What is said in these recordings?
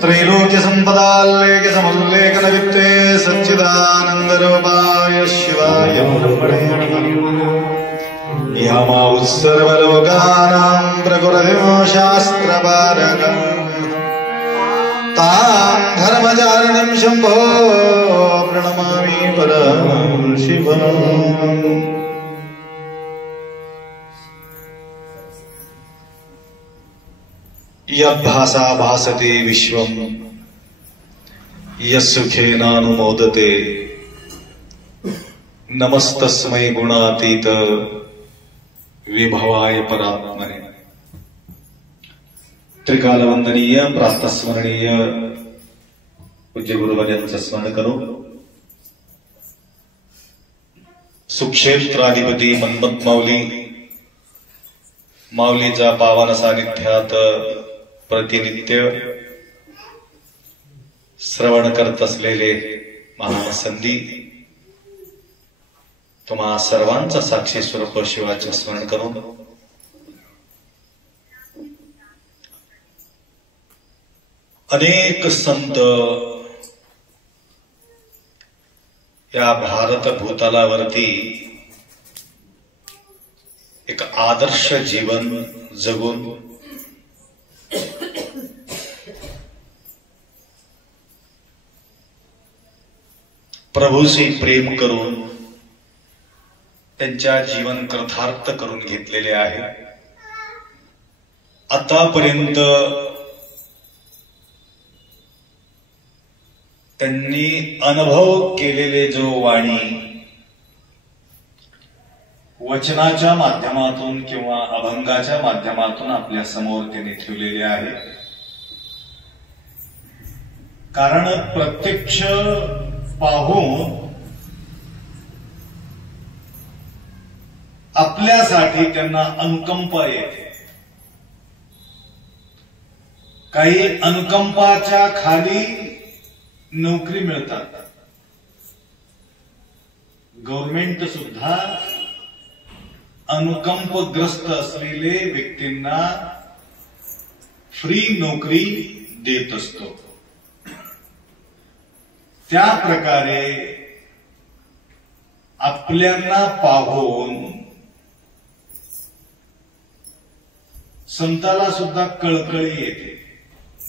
त्रैलोक्य संपदाल्लेख समुल्लेखन वित्ते सच्चिदानंदरूपाय शिवाय यामा उत्सर्वलोकानां प्रकृतिमो शास्त्रपारकम् तां धर्मचारिणीं शम्भो प्रणमामि परं शिवम्। यद्भासा भासते विश्वम् यस्सुखेनानुमोदते नमस्तस्मै गुणातीत विभवाय परात्मने। त्रिकालवंदनीय प्रातस्मरणीय पूज्य गुरुवर्यांचं स्मरण करू। सुक्षेत्राधिपती मन्मथ माऊली माऊलीच्या पावन सानिध्यात प्रतिनित्य श्रवण करत असलेले महासंधी तुम्हा सर्वांचा साक्षी स्वरूप शिवाचे स्मरण करून अनेक संत या भारत भूतलावरती एक आदर्श जीवन जगून प्रभूशी प्रेम करून त्यांच्या जीवन कृतार्थ करून घेतलेले आहे। आतापर्यंत त्यांनी अनुभव केलेले जो वाणी वचनाच्या माध्यमातून किंवा अभंगाच्या माध्यमातून आपल्या समोर त्यांनी ठेवलेले आहे। कारण प्रत्यक्ष पाहून आपल्यासाठी त्यांना अनुकंपा येते। काही अनुकंपाच्या खाली नोकरी मिळतात। गव्हर्नमेंट सुद्धा अनुकंपग्रस्त असलेले व्यक्तींना फ्री नोकरी देत असतो। त्या प्रकारे आपल्यांना पाहून संताला सुद्धा कळकळी येते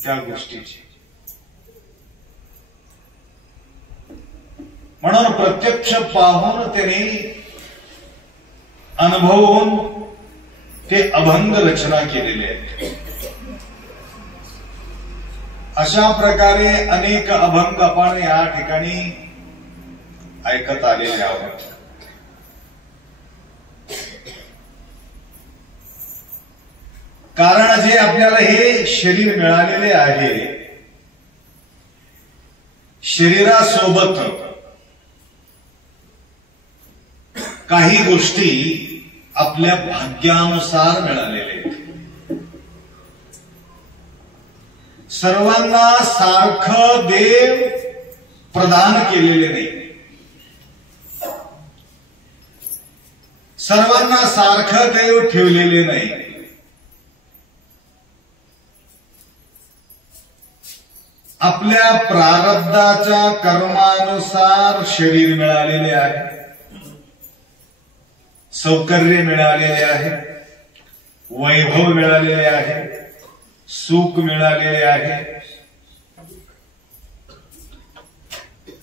त्या गोष्टीची। म्हणून प्रत्यक्ष पाहून त्याने अनुभवून ते अभंग रचना केलेले आहेत। अशा प्रकारे अनेक अभंग आपण या ठिकाणी ऐकत आलेले आहोत। कारण जे आपल्याला हे शरीर मिळालेले आहे, शरीरासोबत काही गोष्टी आपल्या भाग्यानुसार मिळालेल्या आहेत। सर्वांना सारखं देव प्रदान केलेले नाही। सर्वांना सारखं देव ठेवलेले नाही। आपल्या प्रारब्धाच्या कर्मानुसार शरीर मिळालेले आहे, सौकर्य मिळालेले आहे, वैभव मिळालेले आहे, सुख मिळालेले आहे,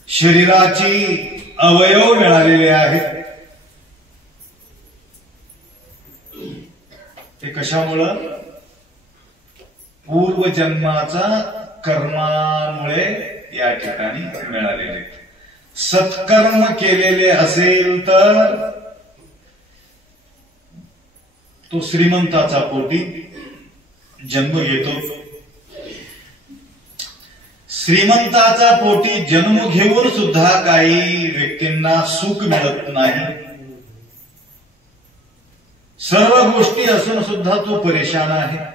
शरीराची अवयव मिळालेले आहेत। ते कशामुळं? पूर्वजन्माचा कर्मामुळे या ठिकाणी मिळालेले। सत्कर्म केलेले असेल तर तो श्रीमंताचा पोटी जन्म घेतो। श्रीमंताचा पोटी जन्म घेऊन सुद्धा काही व्यक्तींना सुख मिळत नाही। सर्व गोष्टी असून सुद्धा तो परेशान आहे।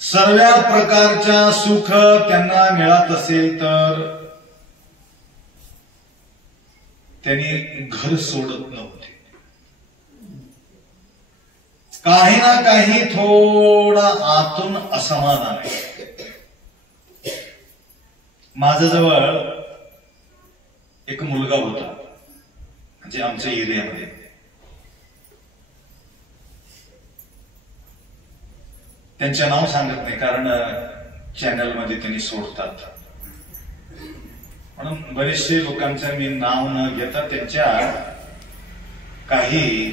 सर्व प्रकारच्या सुख त्यांना मिळत असेल तर त्यांनी घर सोडत नव्हते। काही ना काही थोडा आतून असमाधान आहे। माझ्याजवळ एक मुलगा होता, म्हणजे आमच्या एरियामध्ये। त्यांचे नाव सांगत नाही कारण चॅनलमध्ये त्यांनी सोडतात, म्हणून बरेचसे लोकांचं मी नाव न घेता त्यांच्या काही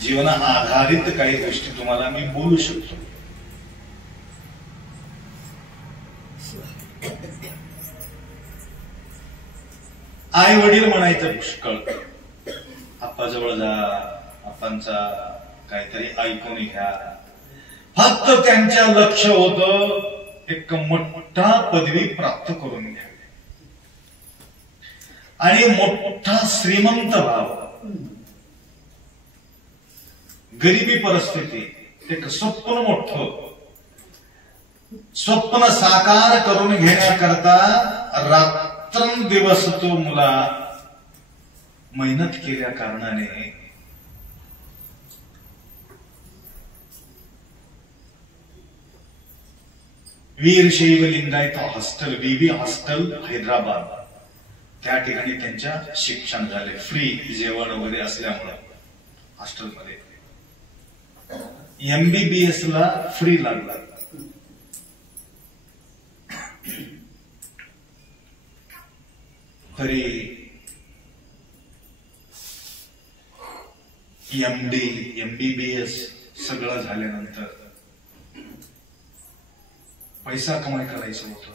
जीवना आधारित काही गोष्टी तुम्हाला मी बोलू शकतो। आई वडील म्हणायचं पुष्कळ, आप्पाजवळ जा, आप्पांचा काहीतरी ऐकून घ्या। फक्त त्यांच्या लक्ष होतं एक मोठा पदवी प्राप्त करून घ्या आणि मोठा श्रीमंत व्हावा। गरिबी परिस्थिती एक स्वप्न मोठं स्वप्न साकार करून घेण्याकरता रात्रंदिवस तो मुला मेहनत केल्या कारणाने वीरशैव लिंगायत हॉस्टेल, बीबी हॉस्टेल, हैदराबाद त्या ठिकाणी त्यांच्या शिक्षण झाले, फ्री जेवण वगैरे असल्यामुळं हॉस्टेलमध्ये. MBBS ला फ्री लागला. तरी MD MBBS सगळं झाल्यानंतर पैसा कमाई करायचं होतं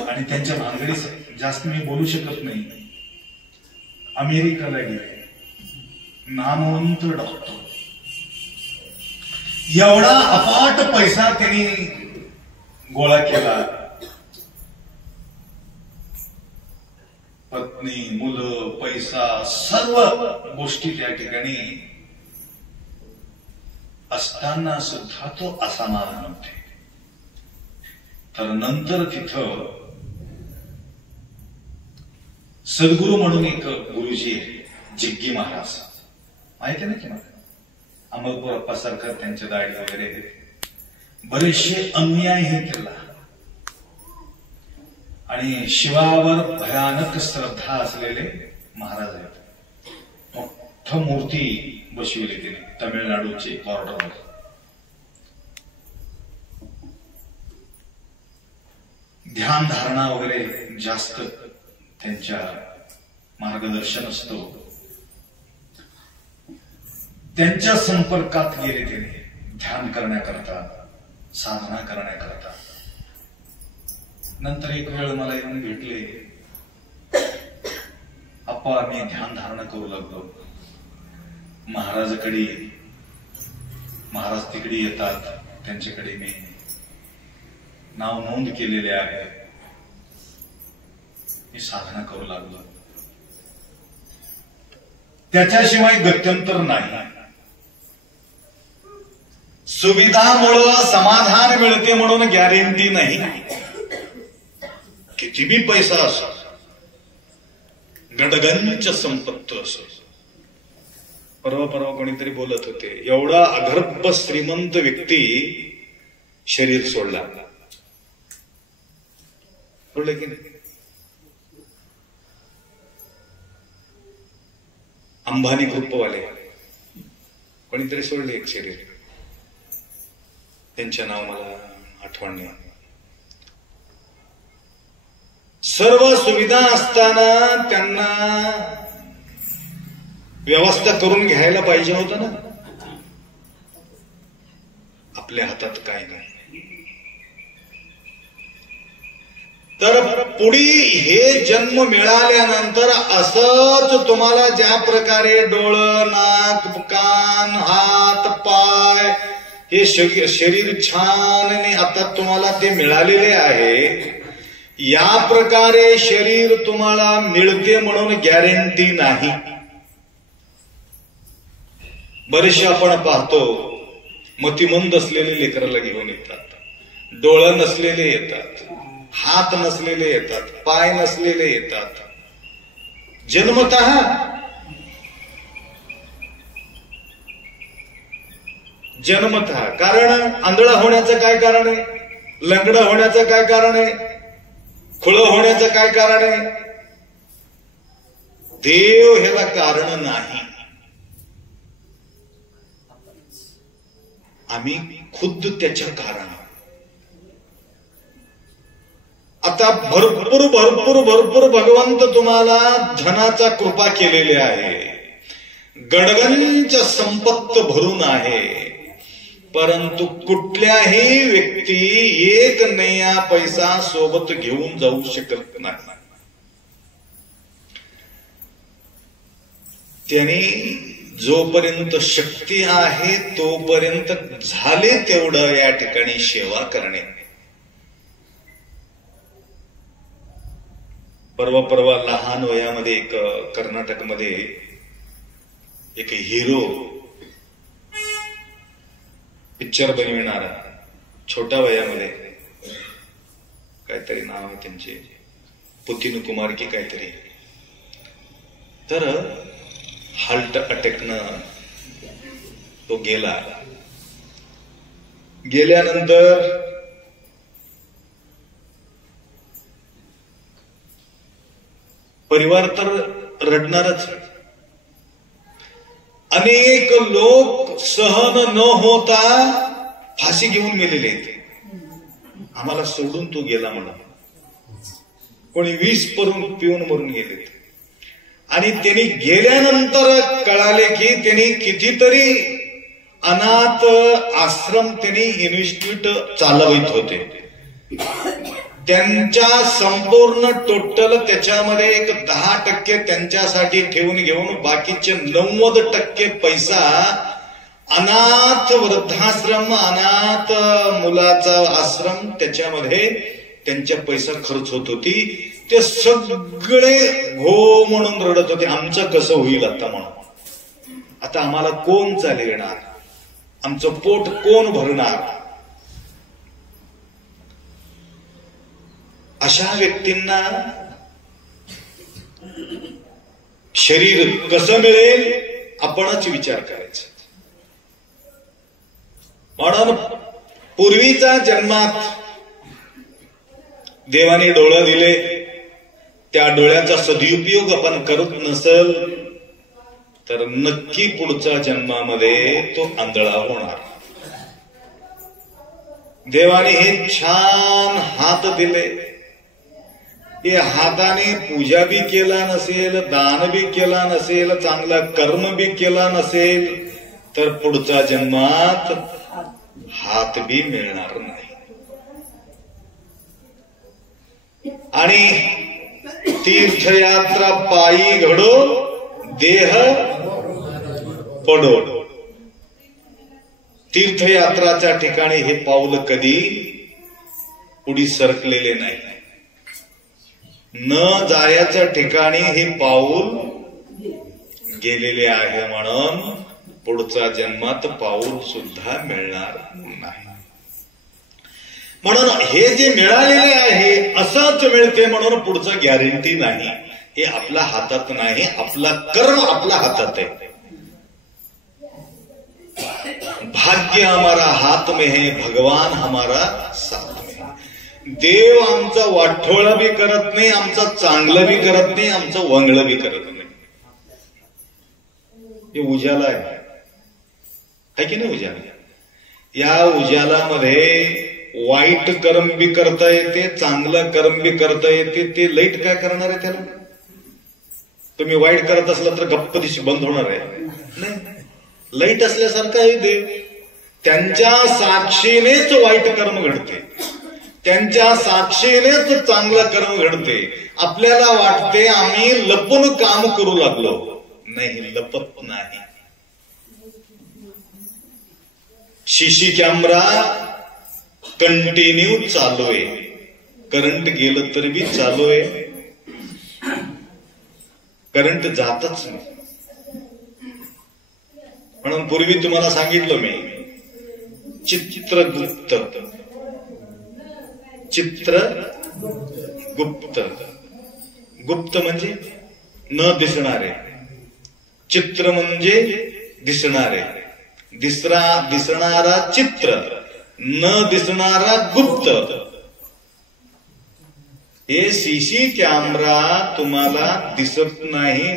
आणि त्यांच्या भानगडी जास्त मी बोलू शकत नाही. अमेरिकेला गेले, नामवंत डॉक्टर, एवढा अफाट पैसा त्यांनी गोळा केला. पत्नी, मुलं, पैसा, सर्व गोष्टी त्या ठिकाणी असताना सुद्धा तो असमाधान नव्हते. तर नंतर तिथं सद्गुरू म्हणून एक गुरुजी आहे, जिग्गी महाराज, माहिती नाही की मला, अमरपूर अप्पा सारखं त्यांच्या दाढी वगैरे, बरेचसे अन्याय हे केला आणि शिवावर भयानक श्रद्धा असलेले महाराज आहेत. मोठं मूर्ती बसविली तिने तमिळनाडूची बॉर्डरवर. ध्यान धारणा वगैरे जास्त त्यांच्या मार्गदर्शन असतो. त्यांच्या संपर्कात गेले त्याने ध्यान करण्याकरता, साधना करण्याकरता. नंतर एक वेळ मला येऊन भेटले, अप्पा मी ध्यान धारणा करू लागलो. महाराजाकडे, महाराज तिकडे येतात, त्यांच्याकडे मी नाव नोंद केलेले आहे, मी साधना करू लागलो. त्याच्याशिवाय गत्यंतर नाही. सुविधामुळं समाधान मिळते म्हणून गॅरंटी नाही. किती बी पैसा असो, गडगंच संपत्त असो. परवा कोणीतरी बोलत होते, एवढा अगर्भ श्रीमंत व्यक्ती शरीर सोडला की नाही. अंबानी ग्रुपवाले कोणीतरी सोडले एक शरीर, त्यांच्या नाव मला आठवण नाही. सर्व सुविधा असताना त्यांना व्यवस्था करून घ्यायला पाहिजे होतं ना. आपल्या हातात काय नाही. तर पुढे हे जन्म मिळाल्यानंतर असंच तुम्हाला ज्या प्रकारे डोळं, नाक, कान, हात, पाय, हे शरीर छान आणि आता तुम्हाला ते मिळालेले आहे, या प्रकारे शरीर तुम्हाला मिळते म्हणून गॅरंटी नाही. बरेचसे आपण पाहतो, मतिमंद असलेले लेकराला घेऊन येतात, डोळं नसलेले येतात, हात नसलेले येतात, पाय नसलेले येतात, जन्मतः. कारण आंधळा होण्याचं काय कारण आहे, लंगडा होण्याचं काय कारण आहे, खुळं होण्याचं काय कारण आहे. देव ह्याला कारण नाही. आम्ही खुद्द त्याच्या कारण. आता भरपूर भरपूर भरपूर भगवंत तुम्हाला धनाचा कृपा केलेली आहे, गडगंच संपत्त भरून आहे, परंतु कुठल्याही व्यक्ती एक नया पैसा सोबत घेऊन जाऊ शकत नाही. त्याने जोपर्यंत शक्ती आहे तोपर्यंत झाले तेवढं या ठिकाणी सेवा करणे. परवा लहान वयामध्ये एक कर्नाटकमध्ये एक हिरो, पिक्चर बनविणारा, छोट्या वयामध्ये, काहीतरी नाव आहे त्यांचे, पुतीन कुमार की काहीतरी. तर हार्ट अटॅकनं तो गेला. गेल्यानंतर परिवार तर रडणारच. अनेक लोक सहन न होता फाशी घेऊन मेलेले आहेत. आम्हाला सोडून तो गेला म्हणून. कोणी विष पिऊन मरून गेले. आणि त्यांनी गेल्यानंतर कळाले की त्यांनी कितीतरी अनाथ आश्रम त्यांनी इन्स्टिट्यूट चालवित होते. त्यांच्या संपूर्ण टोटल त्याच्यामध्ये एक 10% त्यांच्यासाठी ठेवून घेऊन बाकीचे 90% पैसा अनाथ वृद्धाश्रम, अनाथ मुलाचा आश्रम त्याच्यामध्ये त्यांच्या पैसा खर्च होत होती. ते सगळे हो म्हणून रडत होते, आमचं कसं होईल आता म्हणून. आता आम्हाला कोण चालविणार, आमचं पोट कोण भरणार. अशा व्यक्तींना शरीर कसं मिळेल आपणच विचार करायचा. म्हणून पूर्वीच्या जन्मात देवाने डोळं दिले, त्या डोळ्याचा सदुपयोग आपण करत नसेल तर नक्की पुढच्या जन्मामध्ये तो आंधळा होणार. देवाने हे छान हात दिले, हे हाताने पूजा बी केला नसेल, दान बी केला नसेल, चांगला कर्म बी केला नसेल तर पुढच्या जन्मात हात बी मिळणार नाही. आणि तीर्थयात्रा पायी घडो, देह पडो. तीर्थयात्राच्या ठिकाणी हे पाऊल कधी पुढे सरकलेले नाही. न जायच्या ठिकाणी हे पाऊल गेलेले आहे. म्हणून पुढच्या जन्मात पाऊल सुद्धा मिळणार नाही. म्हणून हे जे मिळालेले आहे असंच मिळते म्हणून पुढचं गॅरंटी नाही. हे आपल्या हातात नाही, आपला कर्म आपल्या हातात आहे. भाग्य हमारा हात में है, भगवान हमारा साथ में है. देव आमचं वाठोळं बी करत नाही, आमचं चांगलं बी करत नाही, आमचं वंगळं बी करत नाही. हे उजाला आहे की नाही उजाला. या उजालामध्ये वाईट कर्म बी करता येते, चांगलं कर्म बी करता येते. ते लाईट काय करणार आहे त्याला. तुम्ही वाईट करत असला तर गप्प दिशी बंद होणार आहे नाही. लाईट असल्यासारखं आहे देव. त्यांच्या साक्षीनेच वाईट कर्म घडते, त्यांच्या साक्षीनेच चांगलं कर्म घडते. आपल्याला वाटते आम्ही लपून काम करू लागलो, नाही, लपत नाही. सीसी कॅमेरा कंटिन्यू चालू आहे, करंट गेलं तर बी चालू आहे, करंट जातच नाही. म्हणून पूर्वी तुम्हाला सांगितलं मी, चित्रगुप्त, चित्रगुप्त. गुप्त म्हणजे न दिसणारे, चित्र म्हणजे दिसणारे. दिसणारा चित्र, न दिसणारा गुप्त. हे सीसी कॅमेरा तुम्हाला दिसत नाही,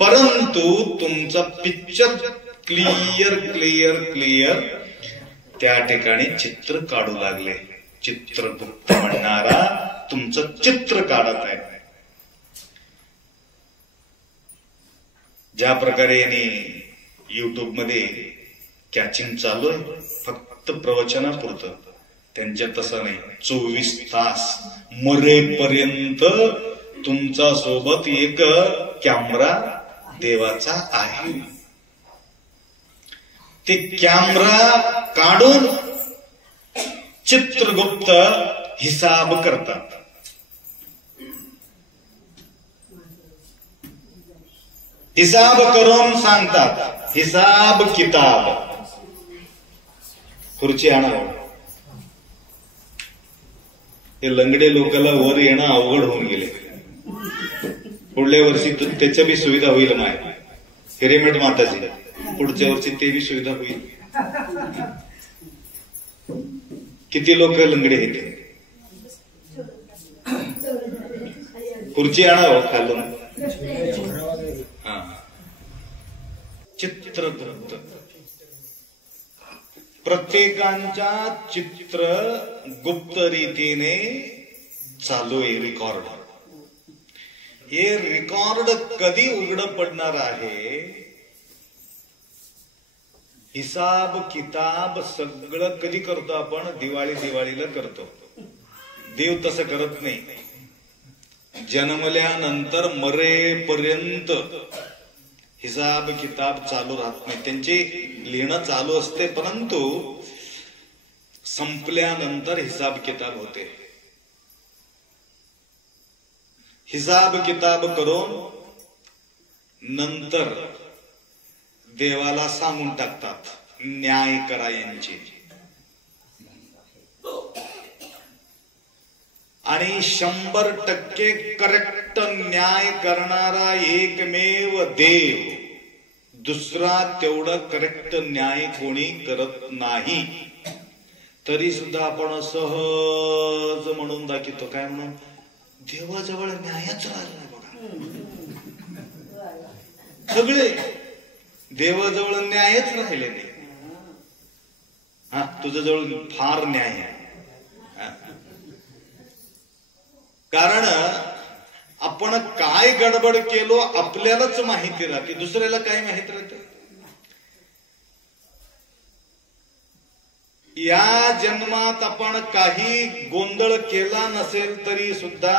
परंतु तुमचा पिक्चर क्लिअर क्लिअर क्लिअर त्या ठिकाणी चित्र काढू लागले. चित्रगुप्त म्हणणारा तुमचं चित्र काढत आहे. ज्या प्रकारे यांनी युट्यूब मध्ये कॅचिंग चालू आहे फक्त प्रवचनापुरतं, त्यांच्या तसं नाही. 24 तास मरेपर्यंत तुमच्या सोबत एक कॅमेरा देवाचा आहे. ते कॅमेरा काढून चित्रगुप्त हिसाब करतात. हिसाब करून सांगतात, हिसाब किताब. खुर्ची आणावं. हे लंगडे लोकांना वर येणं अवघड होऊन गेले. पुढल्या वर्षी त्याच्या बी सुविधा होईल. माय हिरेमेट माताजी पुढच्या वर्षी ते बी सुविधा होईल. किती लोक लंगडे आहेत. खुर्ची आणावं खालून. चित्रगुप्त. प्रत्येकांच्या चित्र गुप्त रीतीने चालू आहे. रेकॉर्ड. हे रेकॉर्ड कधी उघड पडणार आहे? हिसाब किताब सगळं कधी करतो आपण? दिवाळीला करतो. देव तसं करत नाही. जन्मल्यानंतर मरेपर्यंत हिसाब किताब चालू राहत नाही. त्यांचे लिहिणं चालू असते, परंतु संपल्यानंतर हिसाब किताब होते. हिसाब किताब करून नंतर देवाला सांगून टाकतात, न्याय करा यांची. आणि 100% करेक्ट न्याय करणारा एकमेव देव. दुसरा तेवढं करेक्ट न्याय कोणी करत नाही. तरी सुद्धा आपण सहज म्हणून दाखवतो. काय म्हणून? देवाजवळ न्यायच राहिला नाही बघा. सगळे देवाजवळ न्यायच राहिले नाही. तुझ्याजवळ फार न्याय आहे. कारण आपण काय गडबड केलो आपल्यालाच माहिती राहते, दुसऱ्याला काय माहिती राहते? या जन्मात आपण काही गोंधळ केला नसेल तरी सुद्धा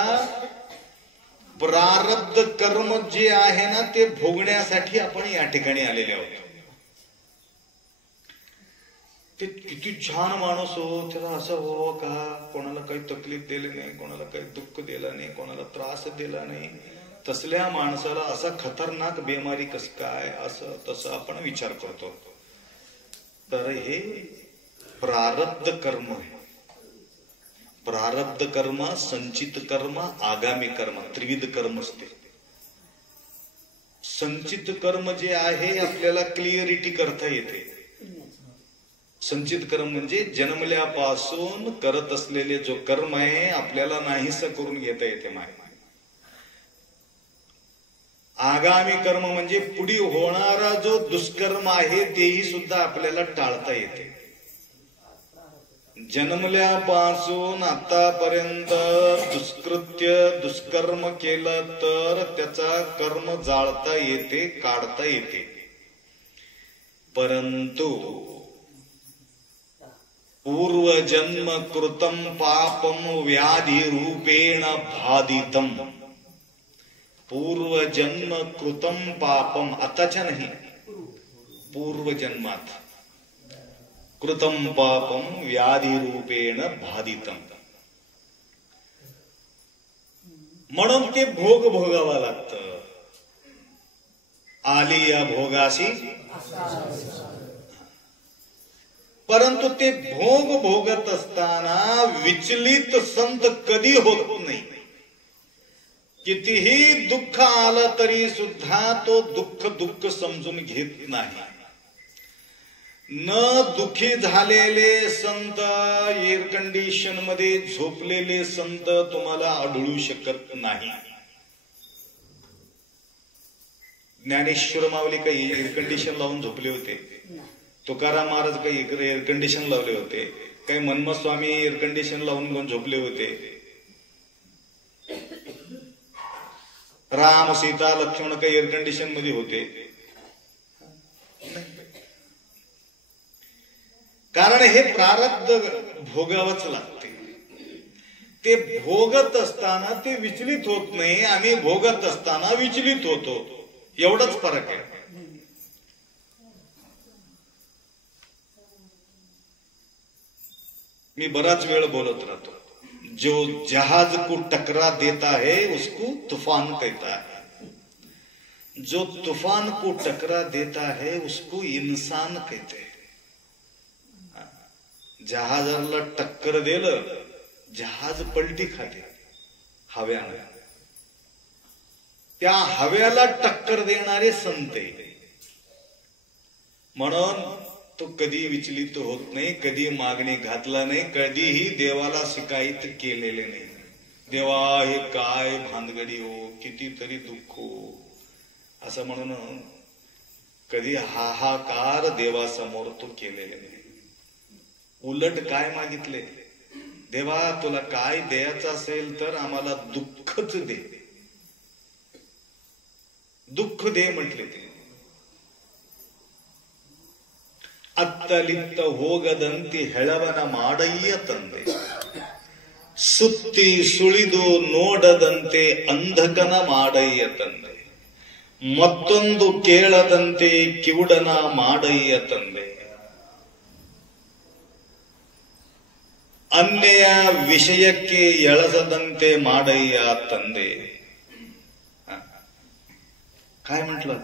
प्रारब्ध कर्म जे आहे ना ते भोगण्यासाठी आपण या ठिकाणी आलेले आहोत. ते किती छान माणूस हो, त्याला असं हो का, कोणाला काही तकलीफ दिली नाही, कोणाला काही दुःख दिलं नाही, कोणाला त्रास दिला नाही, तसल्या माणसाला असा खतरनाक बेमारी कस काय, असं तसं आपण विचार करतो. तर हे प्रारब्ध कर्म आहे. प्रारब्ध कर्म, संचित कर्म, आगामी कर्म, त्रिविध कर्म असते. संचित कर्म जे आहे आपल्याला क्लिअरिटी करता येते. संचित कर्म म्हणजे जन्मल्यापासून करत असलेले जो कर्म आहे आपल्याला नाहीसं करून घेता येते. आगामी कर्म म्हणजे पुढे होणारा जो दुष्कर्म आहे तेही सुद्धा आपल्याला टाळता येते. जन्मल्यापासून आतापर्यंत दुष्कृत्य दुष्कर्म केलं तर त्याचा कर्म जाळता येते, काढता येते. परंतु पूर्वजन्म कृतम पापम व्याधी रूपेण बाधितम. पूर्वजन्म कृतम पापम, आताच्या नाही, पूर्वजन्मात कृतम पापम व्याधी रूपेण बाधितम. म्हणून ते भोग भोगावा लागतं. आली या भोगाशी. परंतु ते भोग भोगत असताना विचलित संत कधी होत नाही. कितीही दुःख आलं तरी सुद्धा तो दुःख समजून घेत नाही. न दुःखी झालेले संत, एअर कंडिशन मध्ये झोपलेले संत तुम्हाला आढळू शकत नाही. ज्ञानेश्वर माऊली काही एअर कंडिशन लावून झोपले होते? तुकाराम महाराज काही एअर कंडिशन लावले होते? काही मनमथ स्वामी एअर कंडिशन लावून झोपले होते? राम सीता लक्ष्मण काही एअर कंडिशन मध्ये होते? कारण हे प्रारब्ध भोगावंच लागते. ते भोगत असताना ते विचलित होत नाही, आम्ही भोगत असताना विचलित होतो. एवढाच फरक आहे. मी बराच वेळ बोलत राहतो, जो जहाज को टकरा देता है उसको तूफान कहता है, जो तूफान को टकरा देता है उसको इंसान कहते हैं. जहाजाला टक्कर दिलं, जहाज पलटी खाते हव्यानं. त्या हव्याला टक्कर देणारे संत आहे. म्हणून तो कधी विचलित होत नाही, कधी मागणी घातला नाही, कधीही देवाला शिकायत केलेले नाही. देवा हे काय भानगडी हो, कितीतरी दुःख हो, असं म्हणून कधी हाहाकार देवासमोर तो केलेले नाही. उलट काय मागितले, देवा तुला काय द्यायचं असेल तर आम्हाला दुःखच दे, दुःख दे म्हटले ते. ಅತ್ತಲಿತ್ತ ಹೋಗದಂತೆ ಹೆಳವನ ಮಾಡಯ್ಯ ತಂದೆ, ಸುತ್ತಿ ಸುಳಿದು ನೋಡದಂತೆ ಅಂಧಕನ ಮಾಡಯ್ಯ ತಂದೆ, ಮತ್ತೊಂದು ಕೇಳದಂತೆ ಕಿವುಡನ ಮಾಡಯ್ಯ ತಂದೆ, अन्य विषयಕ್ಕೆ ಎಳಸದಂತೆ ಮಾಡಯ್ಯ ತಂದೆ. काय म्हटलं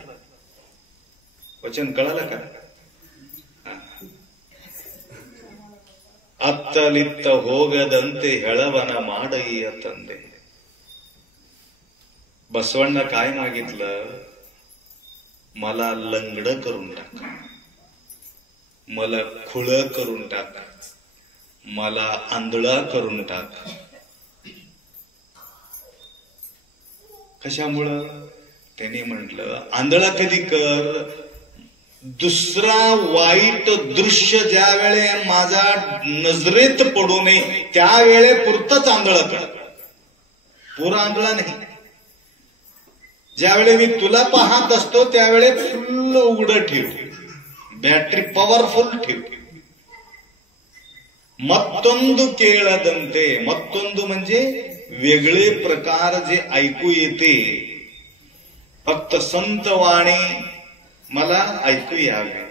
वचन कळालं का? ಅತ್ತಲಿತ್ತ ಹೋಗದಂತೆ ಹೆಳವನ ಮಾಡಯ್ಯ ತಂದೆ. बसवಣ್ण काय मागितलं, मला लंगड करून टाक, मला खुळ करून टाक, मला आंधळा करून टाक. कशामुळं? त्यांनी म्हटलं आंधळा कधी कर, दुसरा वाईट दृश्य ज्या वेळे माझा नजरेत पडू नये त्यावेळे पुरतच आंधळा कर, पुरा आंधळा नाही. ज्यावेळे मी तुला पाहत असतो त्यावेळे फुल्ल उघड ठेव, बॅटरी पॉवरफुल ठेव. मत्तोंदु केळದಂತೆ, मत्तोंदु म्हणजे वेगळे प्रकार जे ऐकू येते, फक्त संत वाणी मला ऐकू यावे.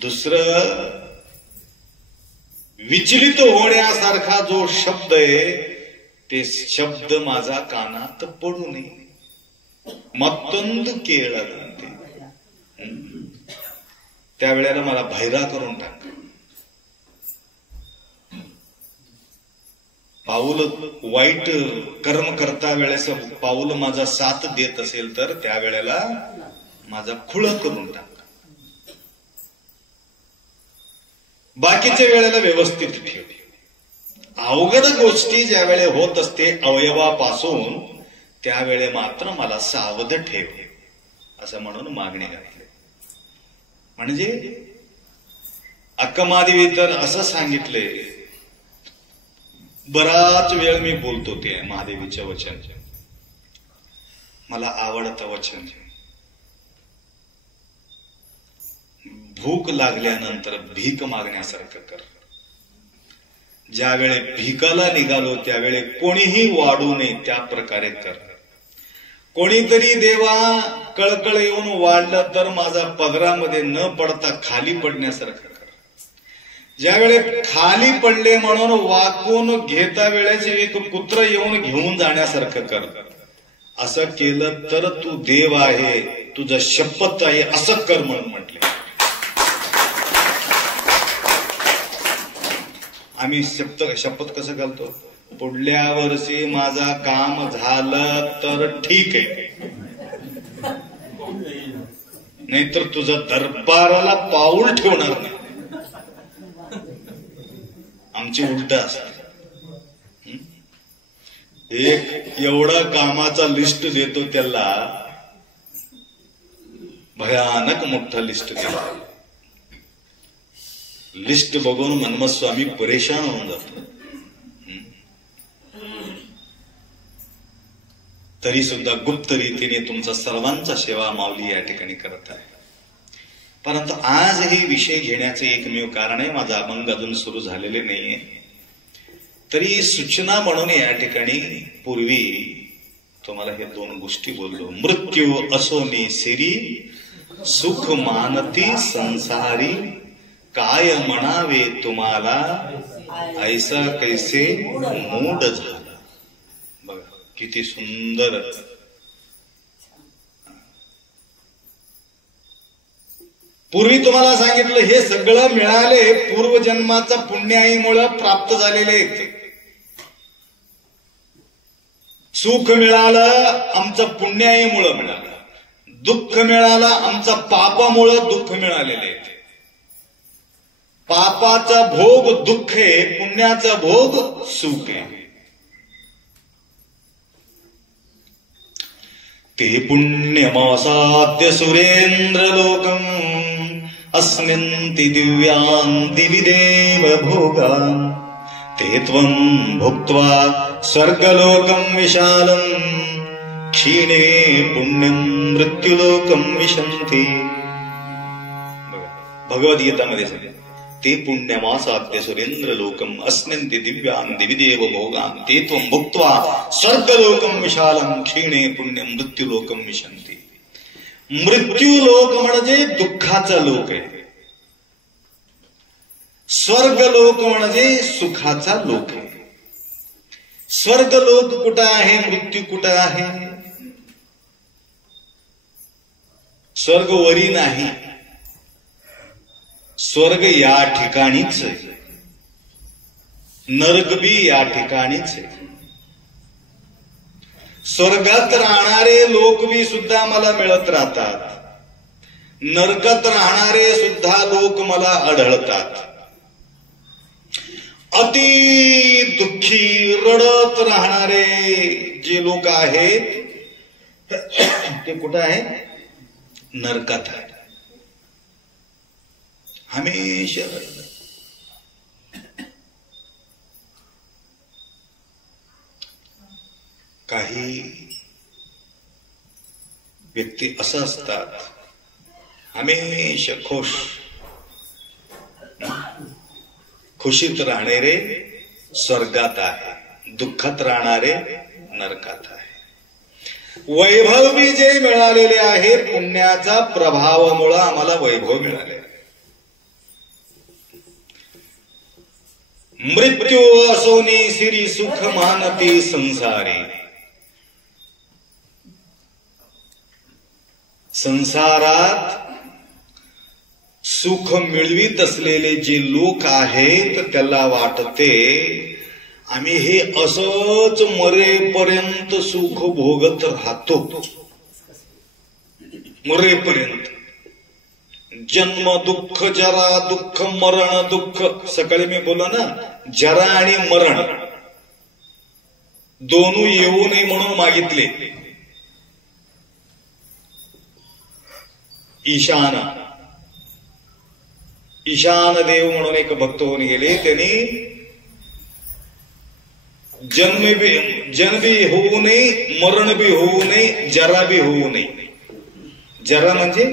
दुसरं विचलित होण्यासारखा जो शब्द आहे ते शब्द माझा कानात पडू नये. मत्तोंदु केळದಂತೆ, त्यावेळेला मला भैरा करून टाक. पाऊल वाईट कर्म करता वेळेस पाऊल माझा साथ देत असेल तर त्यावेळेला माझा खुळ करून टाक. बाकीच्या वेळेला व्यवस्थित ठेव. अवघड गोष्टी ज्या वेळे होत असते अवयवापासून त्यावेळे मात्र मला सावध ठेव, असं म्हणून मागणी घातली. म्हणजे अक्कमादेवी तर असं सांगितले, बराच वेळ मी बोलतो ते महादेवीचं वचन, मला आवडतं वचन. भूक लागल्यानंतर भीक मागण्यासारखं कर. ज्यावेळे भीकाला निघालो त्यावेळे कोणीही वाढू नये त्या प्रकारे कर. कोणीतरी देवा कळकळ येऊन वाढलं तर माझा पदरामध्ये न पडता खाली पडण्यासारखं कर. ज्यावेळे खाली पडले म्हणून वाकून घेता वेळेस एक कुत्र येऊन घेऊन जाण्यासारखं कर. असं केलं तर तू देव आहे, तुझं शपथ आहे असं कर म्हणून म्हटले. आम्ही शपथ कसं घालतो, पुढल्या वर्षी माझा काम झालं तर ठीक आहे, नाहीतर तुझं दरबाराला पाऊल ठेवणार नाही. आमची उलट असते. एक एवढा कामाचा लिस्ट देतो त्याला, भयानक मोठा लिस्ट देतो. लिस्ट बघून मन्मथ स्वामी परेशान होऊन जातो. तरी सुद्धा गुप्त रीतीने तुमचा सर्वांचा सेवा माऊली या ठिकाणी करत आहे. परंतु आज हे विषय घेण्याचे एकमेव कारण आहे, माझा अभंग अजून सुरू झालेले नाहीये. तरी सूचना म्हणून या ठिकाणी पूर्वी तुम्हाला हे दोन गोष्टी बोललो. मृत्यू असोनी सिरी, सुख मानती संसारी, काय म्हणावे तुम्हाला, ऐसा कैसे मूड झाला. बघा किती सुंदर. पूर्वी तुम्हाला सांगितलं हे सगळं मिळाले पूर्वजन्माचा पुण्याईमुळे प्राप्त झालेले आहेत. सुख मिळालं आमचं पुण्याईमुळे मिळालं, दुःख मिळालं आमचा पापामुळे दुःख मिळालेले आहेत. पापाचा भोग दुःख आहे, पुण्याचा भोग सुख आहे. ते पुण्यमासाद्य सुरेंद्रलोकम् अस्मिन्ति दिव्यान्ति विदेव भोगान् ते त्वम् भुक्त्वा स्वर्गलोकम् विशालम् क्षीणे पुण्यम् मृत्युलोकम् विशन्ति. भगवद्गीतामध्ये सांगितलं, ते पुण्यमासाद्य सुरेंद्रलोकम् अस्मिन्ति दिव्यान्ति विदेव भोगान् ते त्वम् भुक्त्वा स्वर्गलोकम् विशालम् क्षीणे पुण्यम् मृत्युलोकम् विशन्ति. मृत्यूलोक म्हणजे दुःखाचा लोक आहे, स्वर्गलोक म्हणजे सुखाचा लोक आहे. स्वर्गलोक कुठं आहे, मृत्यू कुठं आहे? स्वर्ग वरी नाही, स्वर्ग या ठिकाणीच आहे, नरक बी या ठिकाणीच आहे. स्वर्गात राहणारे लोक बी सुद्धा मला मिळत राहतात, नरकात राहणारे सुद्धा लोक मला आढळतात. अति दुःखी रडत राहणारे जे लोक आहेत ते कुठं आहे? नरकात आहे. हमेशा काही व्यक्ती असं असतात, हमेशा खुशीत राहणारे स्वर्गात आहे, दुःखात राहणारे नरकात आहे. वैभव बी जे मिळालेले आहे पुण्याचा प्रभावामुळे आम्हाला वैभव मिळाले. मृत्यू असोनी सिरी सुख मानती संसारी. संसारात सुख मिळवीत असलेले जे लोक आहेत त्याला वाटते आम्ही हे असंच मरेपर्यंत सुख भोगत राहतो. मरेपर्यंत जन्म दुःख, जरा दुःख, मरण दुःख. सकाळी मी बोला ना, जरा आणि मरण दोन्ही येऊ नये म्हणून मागितले. ईशान देव म्हणून एक भक्त होऊन गेले. त्यांनी जन्म बी होऊ नये, मरण बी होऊ नये, जरा बी होऊ नये. जरा म्हणजे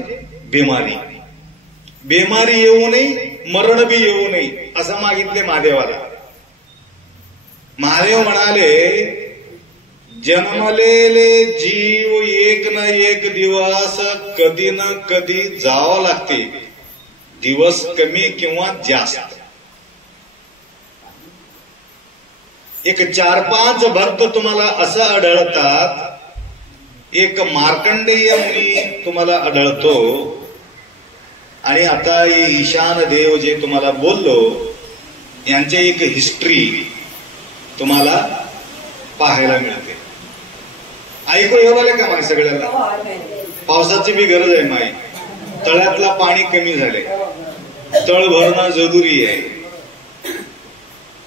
बिमारी, बिमारी येऊ नये, मरण बी येऊ नये असं मागितले महादेवाला. महादेव म्हणाले, जन्मलेले जीव एक ना एक दिवस कधी ना कधी जावं लागते, दिवस कमी किंवा जास्त. एक 4-5 भक्त तुम्हाला असं आढळतात. एक मार्कंडेय मुनी तुम्हाला आढळतो, आणि आता ईशान देव जे तुम्हाला बोललो यांची एक हिस्ट्री तुम्हाला पाहायला मिळते. ऐकू येऊ लागले का मागे सगळ्याला? पावसाची बी गरज आहे माई. तळ्यातला पाणी कमी झाले, तळ भरणं जरुरी आहे.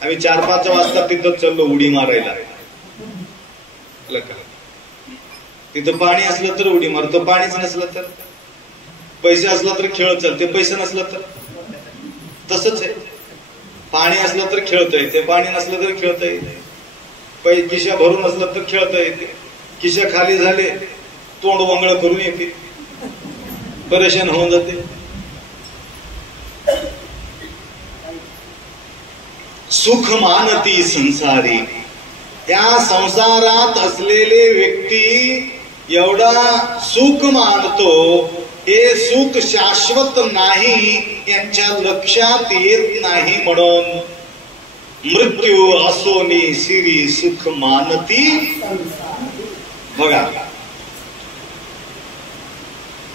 आम्ही 4-5 वाजता तिथं चाललो उडी मारायला. तिथं पाणी असलं तर उडी मारतो, पाणीच नसलं तर. पैसे असला तर खेळ चालते, पैसे नसलं तर तसंच आहे. पाणी असलं तर खेळता येते, पाणी नसलं तर खेळता येते. खिशा भरून असलं तर खेळता येते, खिशा खाली झाले तोंड वंगळ करून येते, परेशान होऊन जाते. सुख मानती संसारी. त्या संसारात असलेले व्यक्ती एवढा सुख मानतो, हे सुख शाश्वत नाही यांच्या लक्षात येत नाही. म्हणून मृत्यू असोनी सिरी सुख मानती. बघा,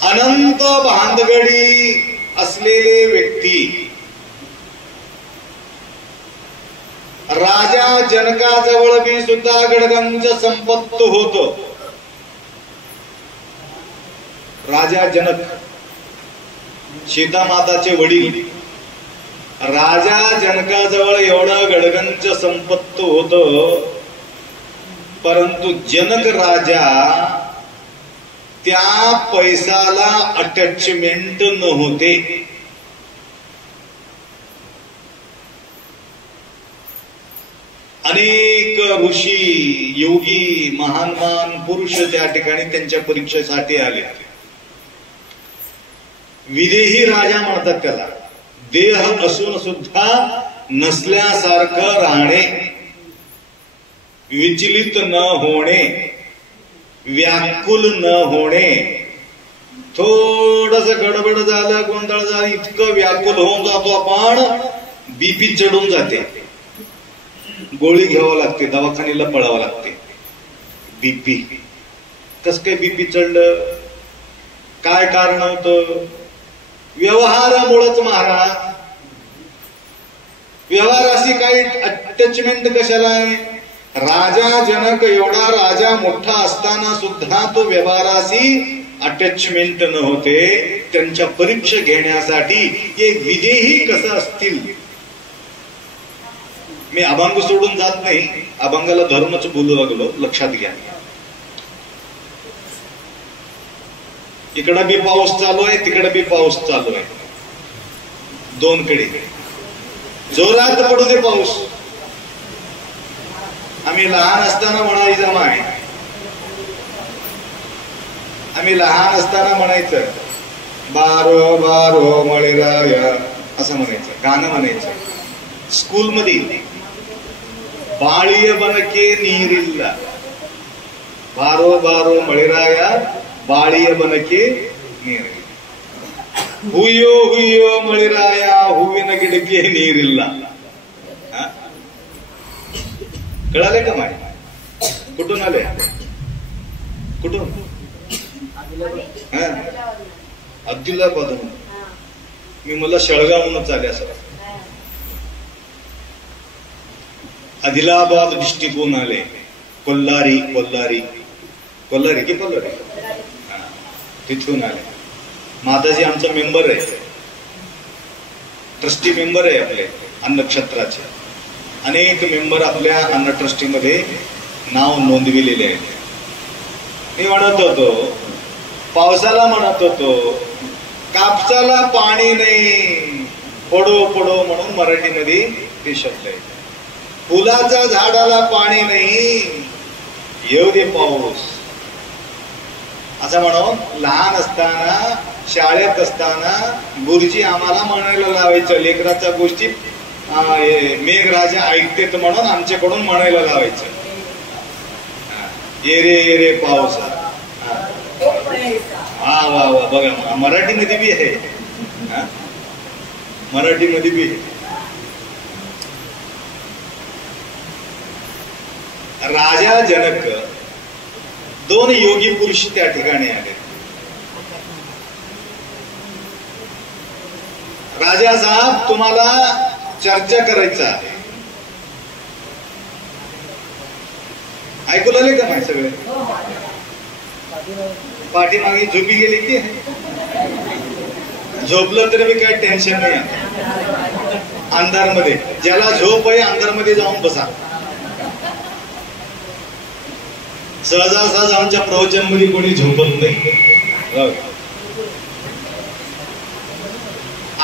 अनंत भानगडी असलेले व्यक्ती राजा जनकाजवळ बी सुद्धा गडगंज संपत्त होतो. राजा जनक, सीतामाताचे वडील, राजा जनकाजवळ एवढं गडगंज संपत्त होतं. परंतु जनक राजा त्या पैसाला अटॅचमेंट नव्हते. अनेक ऋषी योगी महान महान पुरुष त्या ठिकाणी त्यांच्या परीक्षेसाठी आले. विदेही राजा म्हणतात त्याला. देह असून सुद्धा नसल्यासारखं राहणे, विचलित न होणे, व्याकुल न होणे. थोडस गडबड झालं, गोंधळ झाला, इतकं व्याकुल होऊन जातो आपण, बीपी चढून जाते, गोळी घ्यावं लागते, दवाखान्याला पळावं लागते. बीपी कस काय बीपी चढलं, काय कारण होतं? व्यवहारामुळेच महाराज. व्यवहाराशी काही अटॅचमेंट कशाला आहे? राजा जनक एवढा राजा मोठा असताना सुद्धा तो व्यवहाराशी अटॅचमेंट नव्हते. त्यांच्या परीक्षा घेण्यासाठी हे विदेही कसं असतील. मी अभंग सोडून जात नाही, अभंगाला धरूनच बोलू लागलो, लक्षात घ्या. इकडं बी पाऊस चालू आहे, तिकडे बी पाऊस चालू आहे, दोनकडे जोरात पडू दे पाऊस. आम्ही लहान असताना म्हणायचं माय, आम्ही लहान असताना म्हणायचं बारो बारो मळेराया असं म्हणायचं, गाणं म्हणायचं स्कूलमध्ये. बाळीय बनके नीरिल्ला, बारो बारो मळेराया बाळीय बनके नीरिल्ला, हुयो हुयो मळेराया हूविನ ಗಿಡಕ್ಕೆ ನೀರಿಲ್ಲ. कळाले का माय? कुठून आले? कुठून? अब्दुल्लाबाद. मी मला शेळगावहूनच आले असं. आदिलाबाद डिस्ट्रिक्टहून आले. कोल्हारी कोल्हारी कोल्हारी की कोल्हारी तिथून आले. माताजी आमचा मेंबर आहे, ट्रस्टी मेंबर आहे आपले अन्नक्षेत्राचे. अनेक मेंबर आपल्या अन्न ट्रस्टीमध्ये नाव नोंदविलेले आहेत. मी म्हणत होतो, पावसाला म्हणत होतो, कापसाला पाणी नाही पडो पडो म्हणून मराठीमध्ये ते शब्द आहे. फुलाच्या झाडाला पाणी नाही येऊ दे पाऊस असं म्हणून लहान असताना शाळेत असताना गुरुजी आम्हाला म्हणायला लावायचं. लेकराच्या गोष्टी मेघराजा ऐकतेत म्हणून आमच्याकडून म्हणायला लावायचं. ये रे ये रे पाऊस. हा वा वा बघा, मराठीमध्ये बी आहे, मराठीमध्ये बी आहे. राजा जनक दोन योगी पुरुष त्या ठिकाणी आले. राजा साहेब तुम्हाला चर्चा करायचं आहे. ऐकू लागले का माहिती सगळे? पाठीमागे झोपी गेली की झोपलं तरी बी काही टेन्शन नाही. अंधारमध्ये ज्याला झोप आहे अंधारमध्ये जाऊन बसा. सहजासहज आमच्या प्रवचन मध्ये कोणी झोपत नाही.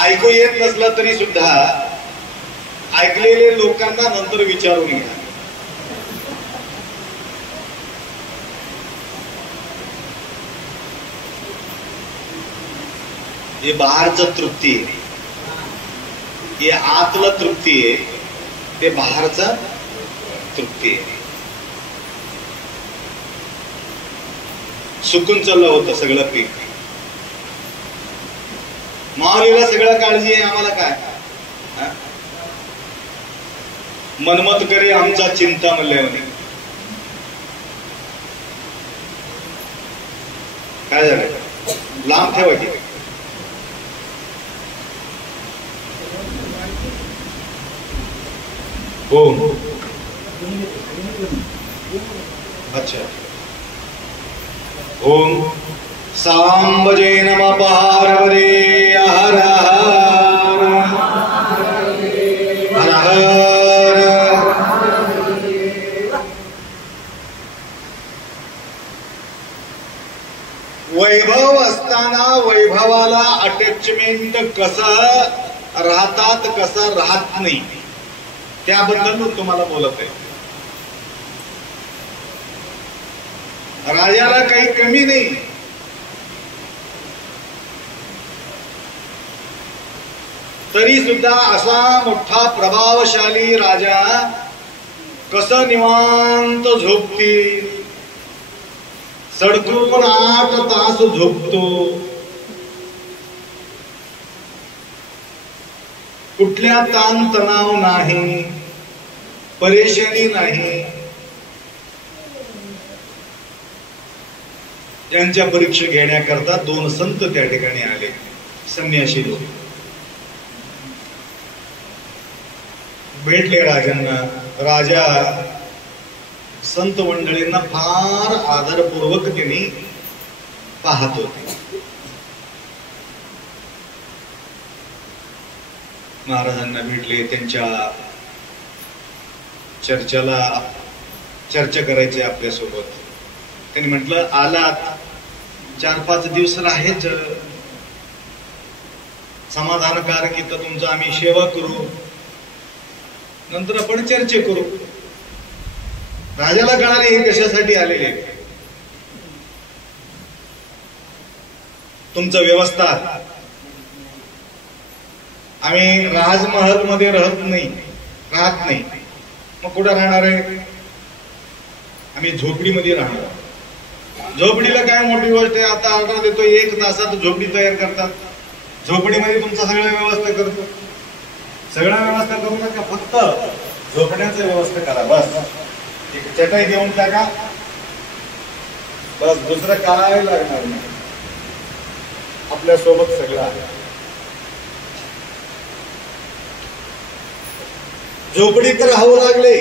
ऐकू येत नसलं तरी सुद्धा ऐकलेले लोकांना नंतर विचारून घ्या. हे बाहेरचं तृप्ती आहे, हे आतलं तृप्ती आहे, ते बाहेरचं तृप्ती आहे. सुकून चाललं होतं सगळं पीक. माऊलीला सगळं काळजी आहे, आम्हाला काय? मनमत करे आमचा चिंता म्हणल्याने काय झालं? लांब ठेवायची. हो अच्छा. ओम सांबजे नमः पार्वते हर हर हर हर. वैभव असताना वैभवाला अटॅचमेंट कसं राहतात कसं राहत नाही त्याबद्दल तुम्हाला बोलत आहे. राजाला काही कमी नाही, तरी सुद्धा असा मोठा प्रभावशाली राजा कसं निवांत झोपतील. सडकून 8 तास झोपतो, कुठल्या ताण तणाव नाही, परेशानी नाही. त्यांच्या परीक्षा घेण्याकरता 2 संत त्या ठिकाणी आले, संन्यासी लोक भेटले राजांना. राजा संत मंडळींना फार आदरपूर्वक त्यांनी पाहत होते. महाराजांना भेटले, त्यांच्या चर्चा करायची आपल्यासोबत. त्यांनी म्हटलं आलात 4-5 दिवस राहायच, समाधानकारक इथं तुमचं आम्ही सेवा करू, नंतर आपण चर्चा करू. राजाला कळाले हे कशासाठी आलेले. तुमचं व्यवस्था, आम्ही राजमहल मध्ये राहत नाही. मग कुठं राहणार आहे? आम्ही झोपडीमध्ये राहणार. झोपडीला काय मोठी गोष्ट आहे, आता ऑर्डर देतो 1 तासात झोपडी तयार करतात. झोपडीमध्ये तुमचं सगळं व्यवस्था करतो. सगळं व्यवस्था करू नका, फक्त झोपण्याचं व्यवस्था करा बस. एक चटाई देऊन टाका बस, दुसरं काय लागणार नाही. आपल्या सोबत सगळं आहे. झोपडीत राहावं लागले.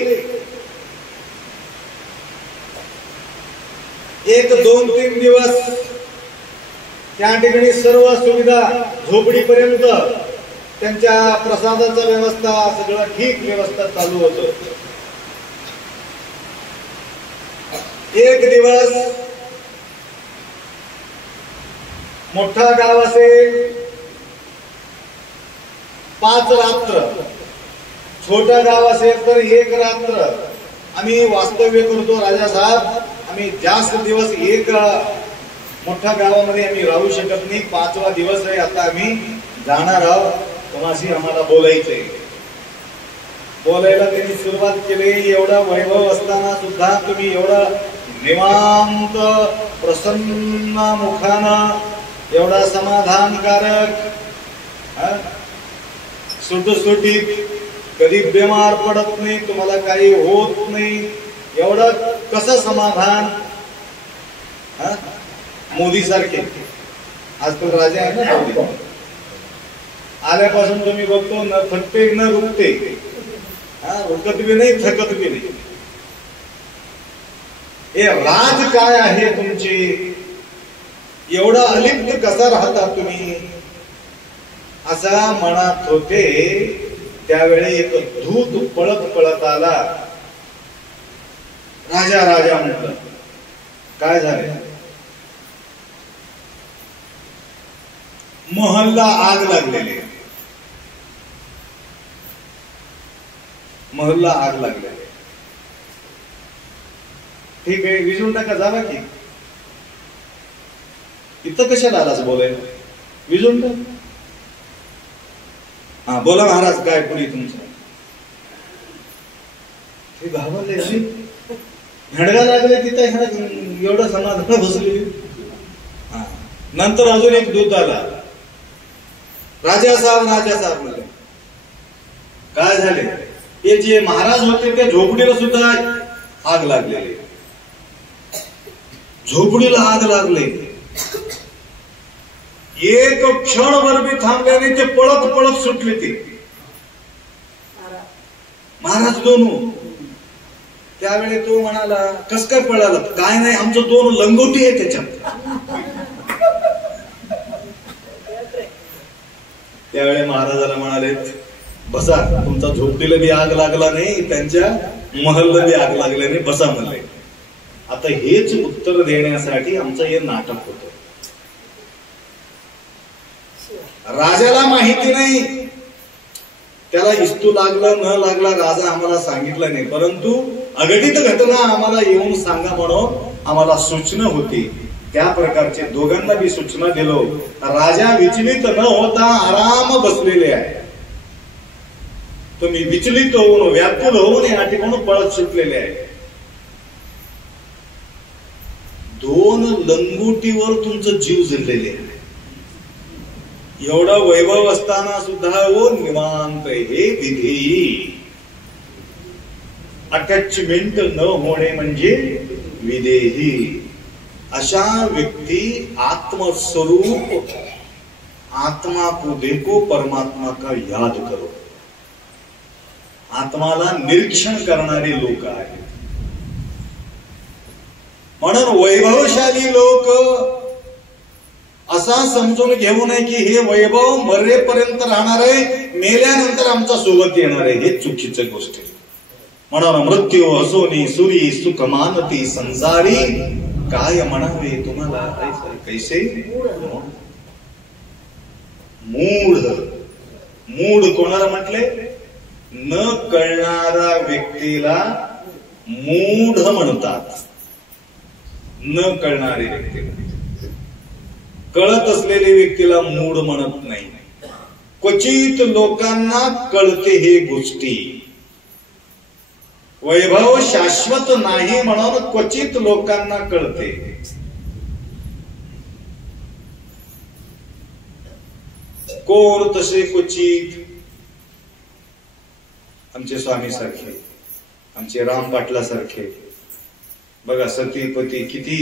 1-2-3 दिवस त्या ठिकाणी सर्व सुविधा झोपडीपर्यंत त्यांच्या प्रसादाचा व्यवस्था सगळं ठीक व्यवस्था चालू होतं. एक दिवस मोठा गाव असेल 5 रात्र, छोटा गाव असेल तर 1 रात्र. आम्ही वास्तव्य करतो राजा साहेब, आम्ही जास्त दिवस एक मोठ्या गावामध्ये आम्ही राहू शकत नाही. 5वा दिवस आहे, आता आम्ही जाणार आहोत, तुम्हाशी आम्हाला बोलायचंय. बोलायला त्यांनी सुरुवात केली. एवढा वैभव असताना सुद्धा तुम्ही एवढं निवांत प्रसन्न मुखानं, एवढा समाधानकारक, सुटसुटीत, कधी बेमार पडत नाही, तुम्हाला काही होत नाही, एवढं कसं समाधान. मोदी सारखे आजकाल राजा आहे ना मोदी, आल्यापासून तुम्ही बघतो न थकते न रुकते, रुकत बी नाही थकत बी नाही. हे राज काय आहे तुमची, एवढा अलिप्त कसा राहता तुम्ही, असा मनात होते. त्यावेळी एक दूत पळत आला. राजा राजा म्हटलं, काय झालं? महलला आग लागलेली. महलला आग लागलेली. ठीक आहे, विजून टाका, जावा की. इथं कशाला आलाच बोलायला? विजून टाक. हा बोला महाराज, काय पुढे तुमचं? हे घाबरले, हडगा लागले तिथं, एवढं समाधान बसले. नंतर अजून एक दूत आला. राजा साहेब म्हणले, काय झाले? हे जे महाराज होते त्या झोपडीला सुद्धा आग लागलेली. झोपडीला आग लागले. एक क्षणभर बी थांबल्याने ते पळत सुटले. ते महाराज दोनू. त्यावेळी तो म्हणाला, कस काय पळाला? काय नाही, आमचं 2 लंगोटी आहे त्याच्यात. त्यावेळी महाराजाला म्हणाले, बसा, तुमचा झोपडीला बी आग लागला नाही, त्यांच्या महलला बी आग लागली नाही, बसा म्हणले. आता हेच उत्तर देण्यासाठी आमचं हे नाटक होतं. राजाला माहिती नाही, त्याला इस्तू लागलं न लागला राजा आम्हाला सांगितलं नाही, परंतु अघटित घटना आम्हाला येऊन सांगा म्हणून आम्हाला सूचना होती. त्या प्रकारचे दोघांना बी सूचना दिलो. राजा विचलित न होता आराम बसलेले आहे. तुम्ही विचलित होऊन व्याकुल होऊन या ठिकाणी पळत सुटलेले आहे. 2 लंगोटीवर तुमचं जीव जडलेले आहे. एवढा वैभव असताना सुद्धा वो निवांत हे विधेयी. अटॅचमेंट न होणे म्हणजे विधेयी. अशा व्यक्ती आत्मस्वरूप आत्मा को देखो परमात्मा का याद करो, आत्माला निरीक्षण करणारे लोक आहेत. म्हणून वैभवशाली लोक असा समजून घेऊ नये की हे वैभव मरेपर्यंत राहणार आहे, मेल्यानंतर आमच्या सोबत येणार आहे. हे चुकीचं गोष्ट आहे. म्हणून मृत्यू हसोनी सुरी सुख मानती संसारी, काय म्हणावे तुम्हाला कैसे मूढ. मूढ कोणाला म्हटले? न कळणारा व्यक्तीला मूढ म्हणतात. न कळणारी व्यक्तीला. कळत असलेल्या व्यक्तीला मूढ म्हणत नाही. क्वचित लोकांना कळते हे गोष्टी. वैभव शाश्वत नाही म्हणून क्वचित लोकांना कळते. कोण तसे क्वचित? आमचे स्वामी सारखे, आमचे राम पाटला सारखे. बघा सतीपती किती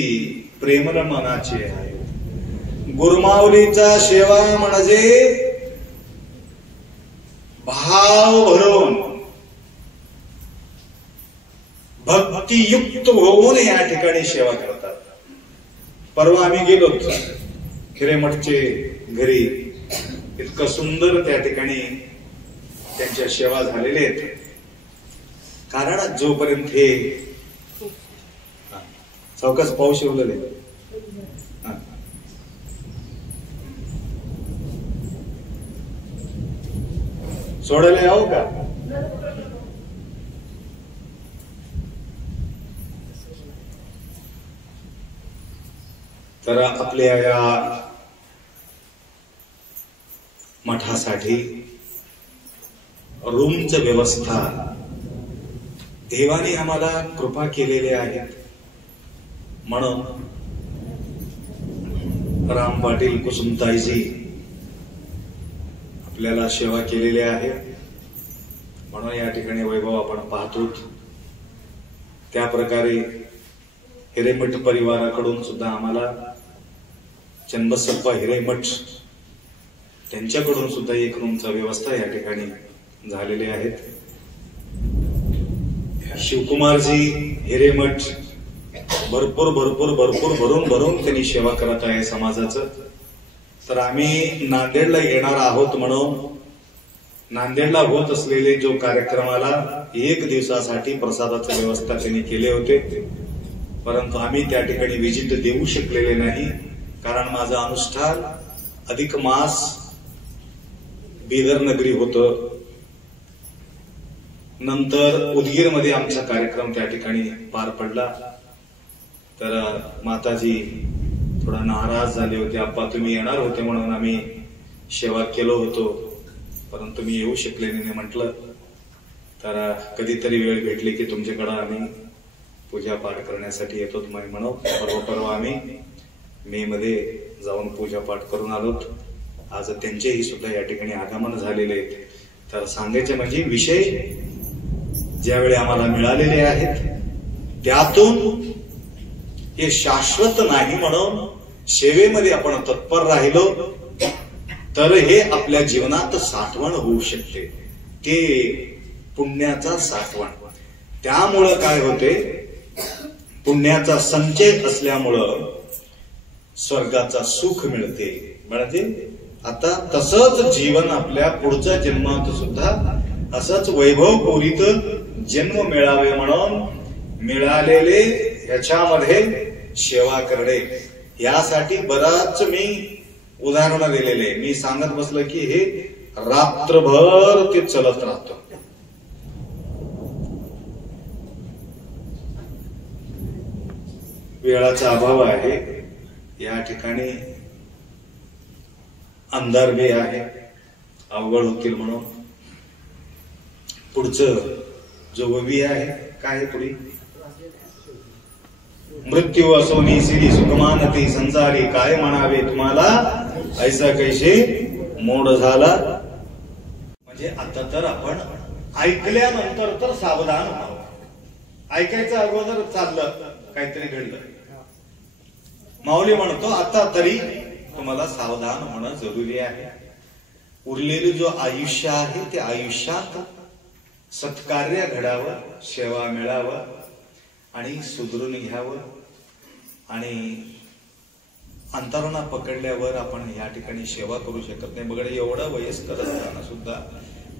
प्रेमळ मनाचे आहे. गुरुमाऊलीचा सेवा म्हणजे भाव भरून भक्तियुक्त होऊन या ठिकाणी सेवा करतात. परवा आम्ही गेलो हिरेमठचे घरी. इतकं सुंदर त्या ठिकाणी त्यांच्या सेवा झालेल्या आहेत. कारण जोपर्यंत हे चौकस पाऊस येवलेले सोडायला यावं का? तर आपल्या या मठासाठी रूमचं व्यवस्था देवाने आम्हाला कृपा केलेली आहे. म्हणून राम पाटील कुसुमताईजी आपल्याला सेवा केलेली आहे. म्हणून या ठिकाणी वैभव आपण पाहतो. त्या प्रकारे हिरेमठ परिवाराकडून सुद्धा आम्हाला चन्नबसप्पा हिरेमठ त्यांच्याकडून सुद्धा एक रूमचा व्यवस्था या ठिकाणी झालेले आहेत. शिवकुमारजी हिरेमठ भरपूर भरपूर भरपूर भरून भरून त्यांनी सेवा करत आहे समाजाचं. तर आम्ही नांदेडला येणार आहोत म्हणून नांदेडला होत असलेले जो कार्यक्रमाला 1 दिवसासाठी प्रसादाची व्यवस्था त्यांनी केले होते, परंतु आम्ही त्या ठिकाणी विजिट देऊ शकलेले नाही. कारण माझं अनुष्ठान अधिक मास बिदर नगरी होतं. नंतर उदगीरमध्ये आमचा कार्यक्रम त्या ठिकाणी पार पडला. तर माताजी थोडा नाराज झाले होते. आप्पा तुम्ही येणार होते म्हणून आम्ही सेवा केलो होतो, परंतु मी येऊ शकले नाही. म्हटलं तर कधीतरी वेळ भेटली की तुमच्याकडे आम्ही पूजा पाठ करण्यासाठी येतो म्हणून परवा आम्ही मे मध्ये जाऊन पूजा पाठ करून आलोत. आज त्यांचेही सुद्धा या ठिकाणी आगमन झालेले आहेत. तर सांगायचे म्हणजे विषय ज्यावेळी आम्हाला मिळालेले आहेत त्यातून हे शाश्वत नाही म्हणून सेवेमध्ये आपण तत्पर राहिलो तर हे आपल्या जीवनात साठवण होऊ शकते. ते पुण्याचा साठवण. त्यामुळं काय होते, पुण्याचा संचय असल्यामुळं स्वर्गाचा सुख मिळते. म्हणजे आता तसंच जीवन आपल्या पुढच्या जन्मात सुद्धा असंच वैभवपूरित जन्म मिळावे म्हणून मिळालेले ह्याच्यामध्ये सेवा करणे. यासाठी बराच मी उदाहरण दिलेले. मी सांगत बसलं की हे रात्रभर ते चलत राहतं. वेळाचा अभाव आहे या ठिकाणी, अंधार बी आहे, अवघड होतील म्हणून पुढचं जो ववी आहे काय पुढे, मृत्यू असोनी सिरी सुखमानती संसारी काय म्हणावे तुम्हाला ऐसा कैसे मोड झाला. म्हणजे आता तर आपण ऐकल्यानंतर तर सावधान व्हावं. ऐकायचं अगोदर चाललं काहीतरी घडलं. माऊली म्हणतो आता तरी तुम्हाला सावधान होणं जरुरी आहे. उरलेले जो आयुष्य आहे ते आयुष्यात सत्कार्य घडावं, सेवा मिळावं आणि सुधरून घ्यावं. आणि अंतरणा पकडल्यावर आपण या ठिकाणी सेवा करू शकत नाही. बघा एवढं वयस्कर असताना सुद्धा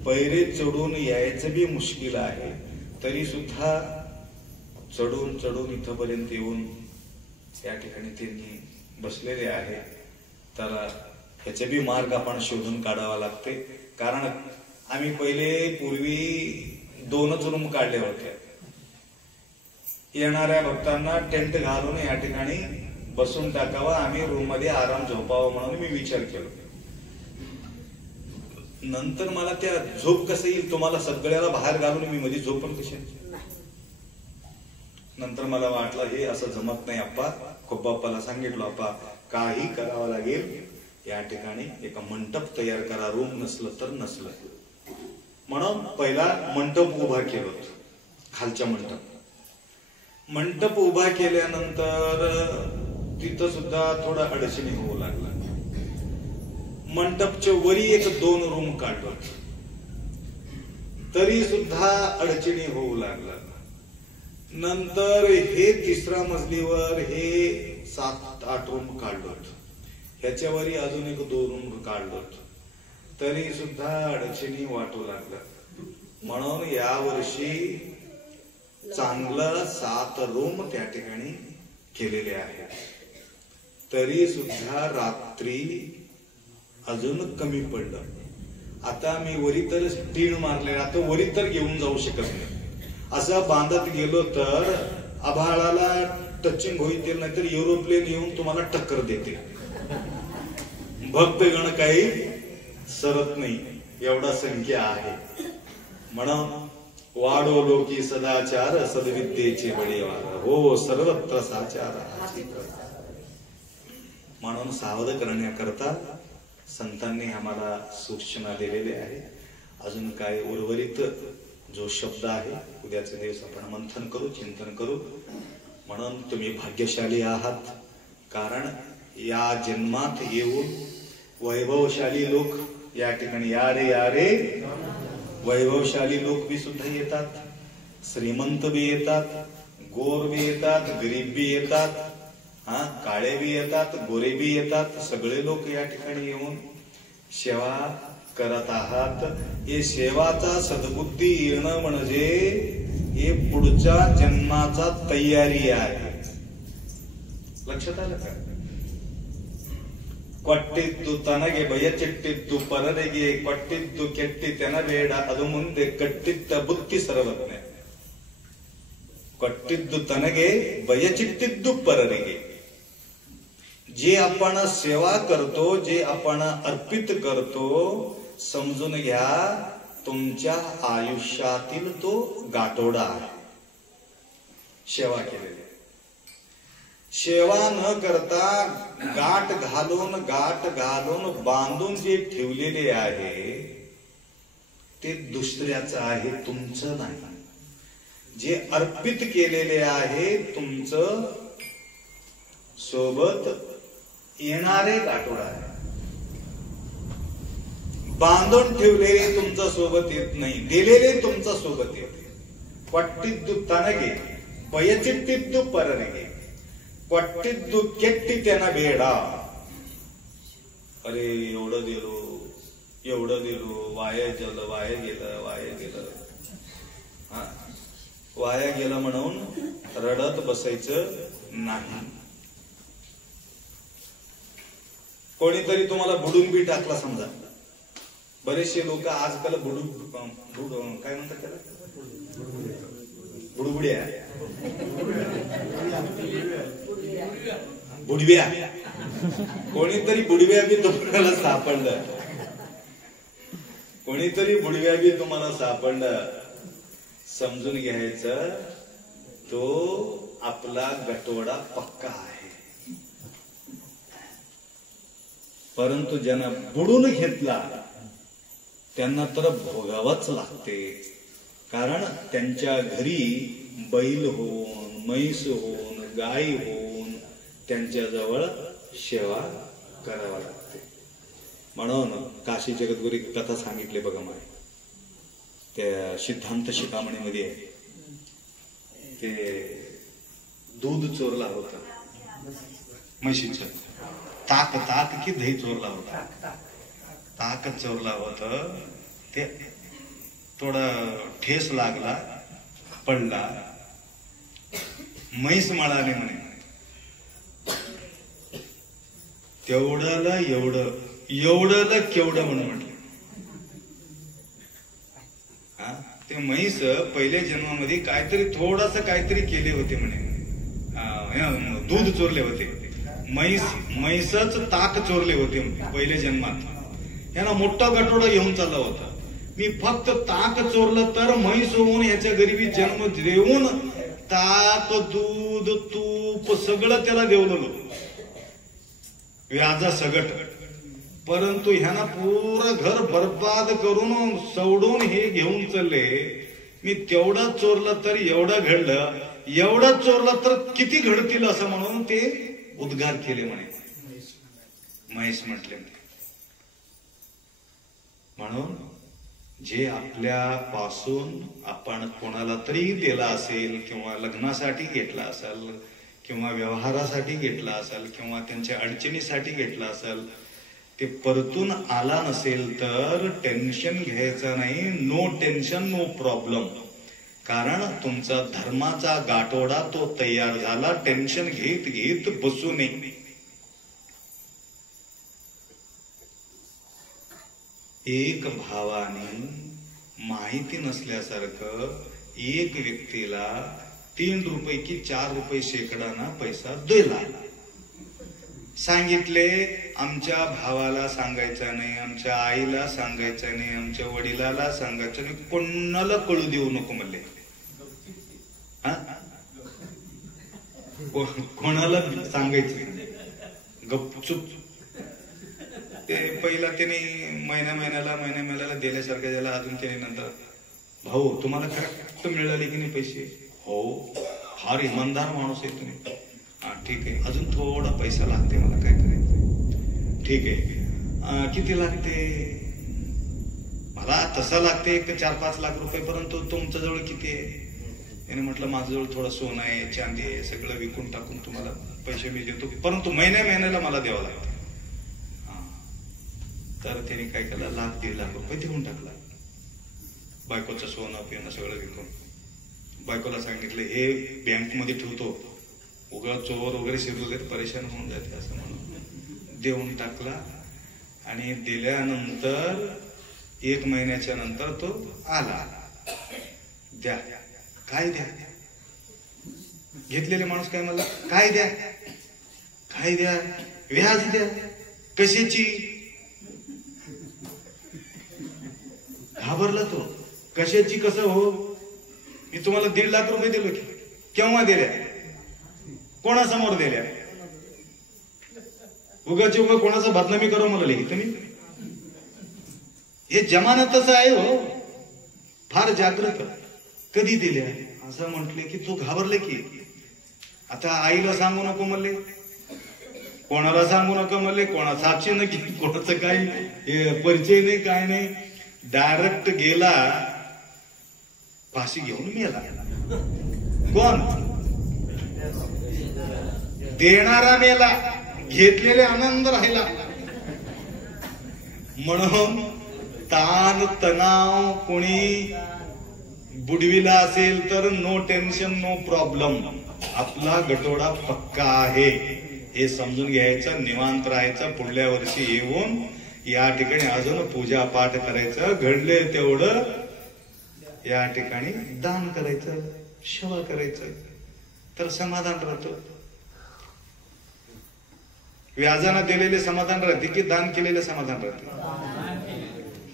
पैरे चढून यायचं बी मुश्किल आहे, तरी सुद्धा चढून चढून इथपर्यंत येऊन या ठिकाणी त्यांनी बसलेले आहे. तर ह्याचे बी मार्ग आपण शोधून काढावा लागते. कारण आम्ही पूर्वी 2च रूम काढले होते. येणाऱ्या भक्तांना टेंट घालून या ठिकाणी बसून टाकावा, आम्ही रूम मध्ये आराम झोपावा म्हणून मी विचार केला. नंतर मला त्या झोप कसं येईल, तुम्हाला सगळ्याला बाहेर घालून मी मध्ये झोपण कशी. नंतर मला वाटलं हे असं जमत नाही आप्पा. खोबाप्पाला सांगितलं आप्पा काही करावं लागेल, या ठिकाणी एक मंडप तयार करा, रूम नसलं तर नसलं. म्हणून पहिला मंडप उभा केलं, खालच्या मंडप उभा केल्यानंतर तिथं सुद्धा थोडा अडचणी होऊ लागला. मंडपच्या वरी 1-2 रूम काढलो तरी सुद्धा अडचणी होऊ लागला. नंतर हे 3ऱ्या मजलीवर हे 7-8 रूम काढलो, ह्याच्यावरी अजून 1-2 रूम काढलो तरी सुद्धा अडचणी वाटू लागला. म्हणून या वर्षी चांगलं 7 रूम त्या ठिकाणी केलेले आहे. तरी सुद्धा रात्री अजून कमी पडलं. आता मी वरी तर टीण मारले, आता वरी तर घेऊन जाऊ शकत नाही. असं बांधत गेलो तर आभाळाला टचिंग होईल, नाहीतर एरोप्लेन येऊन तुम्हाला टक्कर देते. भक्तगण काही सरत नाही, एवढा संख्या आहे. म्हणून वाढो लोकी सदाचार सद्विद्येचे बळीवार, हो सर्वत्र साचार. म्हणून सावध करण्याकरता संतांनी आम्हाला सूचना दिलेली आहे. अजून काय उर्वरित जो शब्द आहे उद्याचे दिवस आपण मंथन करू, चिंतन करू. म्हणून तुम्ही भाग्यशाली आहात, कारण या जन्मात येऊन वैभवशाली लोक या ठिकाणी यारे वैभवशाली लोक बी सुद्धा येतात, श्रीमंत बी येतात, गोर बी येतात, गरीब बी येतात, काळे बी येतात, गोरे बी येतात. सगळे लोक या ठिकाणी येऊन सेवा करत आहात. हे सेवाचा सद्बुद्धी येणं म्हणजे हे पुढच्या जन्माचा तयारी आहे. लक्षात आलं का? ಕೊಟ್ಟಿದ್ದು ತನಗೆ ಬಯಚಿಟ್ಟಿದ್ದು ಪರರಿಗೆ ಕೊಟ್ಟಿದ್ದು ಕೆಟ್ಟಿತೆನ ಬೇಡ ಅದು ಮುಂದೆ ಕಟ್ಟಿದ್ದ ಬುದ್ಧಿ ಸರ್ವಜ್ಞ. ಕೊಟ್ಟಿದ್ದು ತನಗೆ बयचिट्टिದ್ದು ಪರರಿಗೆ. जे आपण सेवा करतो, जे आपण अर्पित करतो, समजून घ्या तुमच्या आयुष्यातील तो गाठोडा आहे. सेवा केलेली सेवा न करता गाठ घालून बांधून जे ठेवलेले आहे ते दुसऱ्याचं आहे, तुमचं नाही. जे अर्पित केलेले आहे तुमचं सोबत येणारे गाठोडा आहे. बांधून ठेवलेले तुमच्या सोबत येत नाही, दिलेले तुमच्या सोबत येते. ಕೊಟ್ಟಿದ್ದು ತನಗೆ ಬಯಚಿಟ್ಟಿದ್ದು ಪರರಿಗೆ ಕೊಟ್ಟಿದ್ದು ಕೆಟ್ಟಿತೆನ ಬೇಡ. अरे एवढं दिलो वाया गेलं वाया गेलं म्हणून रडत बसायचं नाही. कोणीतरी तुम्हाला बुडून बी टाकला समजा, बरेचसे लोक आजकाल काय म्हणतात त्याला, बुडबुड्या बुडव्या, कोणीतरी बुडव्या बी तुम्हाला सापडलं, कोणीतरी बुडव्या बी तुम्हाला सापडलं, समजून घ्यायचं तो आपला गटोडा पक्का आहे. परंतु ज्यांना बुडून घेतला त्यांना तर भोगावंच लागते. कारण त्यांच्या घरी बैल होऊन, म्हैस होऊन, गाय होऊन त्यांच्याजवळ सेवा करावा लागते. म्हणून काशी जगद्गुरू कथा सांगितली बघा माय, त्या सिद्धांत शिखामणीमध्ये ते दूध चोरला होता म्हशीचं, ताक की दही चोरला होता, ताक चोरला होता, ते थोडा ठेस लागला, पडला, म्हैस मळाली म्हणे, तेवढ्याला एवढं, एवढ्याला केवढं म्हणून म्हटलं. ते म्हैस पहिल्या जन्मामध्ये काहीतरी थोडस काहीतरी केले होते म्हणे, दूध चोरले होते, म्हैसच ताक चोरले होते पहिल्या जन्मात. यांना मोठा गटोडा घेऊन चालला होता, मी फक्त ताक चोरलं तर म्हैस होऊन याच्या गरीबी जन्म देऊन ताक, दूध, तूप सगळं त्याला देवलं व्याजा सगट. परंतु ह्यांना पूर्ण घर बर्बाद करून सोडून हे घेऊन चालले, मी तेवढं चोरलं तर एवढं घडलं, एवढं चोरलं तर किती घडतील असं म्हणून ते उद्गार केले म्हणे, म्हैस म्हटले. म्हणून जे आपल्यापासून आपण कोणाला तरी दिला असेल, किंवा लग्नासाठी घेतला असेल, किंवा व्यवहारासाठी घेतला असेल, किंवा त्यांच्या अडचणीसाठी घेतला असेल, ते परतून आला नसेल तर टेन्शन घ्यायचं नाही. No tension no problem. कारण तुमचा धर्माचा गाठोडा तो तयार झाला. टेन्शन घेत घेत बसू नये. एक भावाने माहिती नसल्यासारखं एक व्यक्तीला 3 रुपये की 4 रुपये शेकडाना पैसा दिला. सांगितले आमच्या भावाला सांगायचं नाही, आमच्या आईला सांगायचं नाही, आमच्या वडिलाला सांगायचं नाही, कोणाला कळू देऊ नको म्हणले. कोणाला सांगायचं गपचूप. ते पहिला त्याने महिन्याला दिल्यासारखं त्याला अजून त्याने नंतर, भाऊ तुम्हाला करेक्ट मिळाले की नाही पैसे? हो, फार इमानदार माणूस आहे तुम्ही. हा ठीक आहे, अजून थोडा पैसा लागते मला, काय करायचं? ठीक आहे, किती लागते? मला तसा लागते 4-5 लाख रुपये. परंतु तुमच्या जवळ किती आहे? त्याने म्हटलं माझ्याजवळ थोडं सोनं आहे, चांदी आहे, सगळं विकून टाकून तुम्हाला पैसे मी देतो, परंतु महिन्याला मला द्यावं लागतं. तर त्याने काय केलं, 1-1.5 लाख रुपये देऊन टाकला. बायकोचं सोनं पिणं सगळं विकून. बायकोला सांगितलं हे बँक मध्ये ठेवतो, उघड चोर वगैरे शिरले तर परेशान होऊन जाते असं म्हणून देऊन टाकला. आणि दिल्यानंतर 1 महिन्याच्या नंतर तो आला, द्या. काय द्या? घेतलेले माणूस काय म्हणला, काय द्या? काय द्या? व्याज द्या. कशाची? घाबरला तो. कशाची? कसं हो? मी तुम्हाला 1.5 लाख रुपये दिलो की. केव्हा दिल्या? कोणासमोर दिल्या? उगाची उगा कोणाचं बदनामी करू मला लिही तुम्ही. हे जमाना तसं आहे हो, फार जागृत. कधी दिल्या असं म्हटले की तू घाबरले की. आता आईला सांगू नको म्हणले, कोणाला सांगू नका म्हणले, कोणा साक्षी नक्की, कोणाचं काही परिचय नाही, काय नाही. डायरेक्ट गेला, फाशी घेऊन मेला. कोण? देणारा मेला, घेतलेले आनंद राहिला. म्हणून ताण तणाव कोणी बुडविला असेल तर नो टेन्शन नो प्रॉब्लेम. आपला गटोडा पक्का आहे. हे समजून घ्यायचं, निवांत राहायचं, पुढल्या वर्षी येऊन या ठिकाणी अजून पूजा पाठ करायचं, घडले तेवढं या ठिकाणी दान करायचं, सेवा करायचं, तर समाधान राहतं. व्याजानं दिलेले समाधान राहते की दान केलेले समाधान राहते?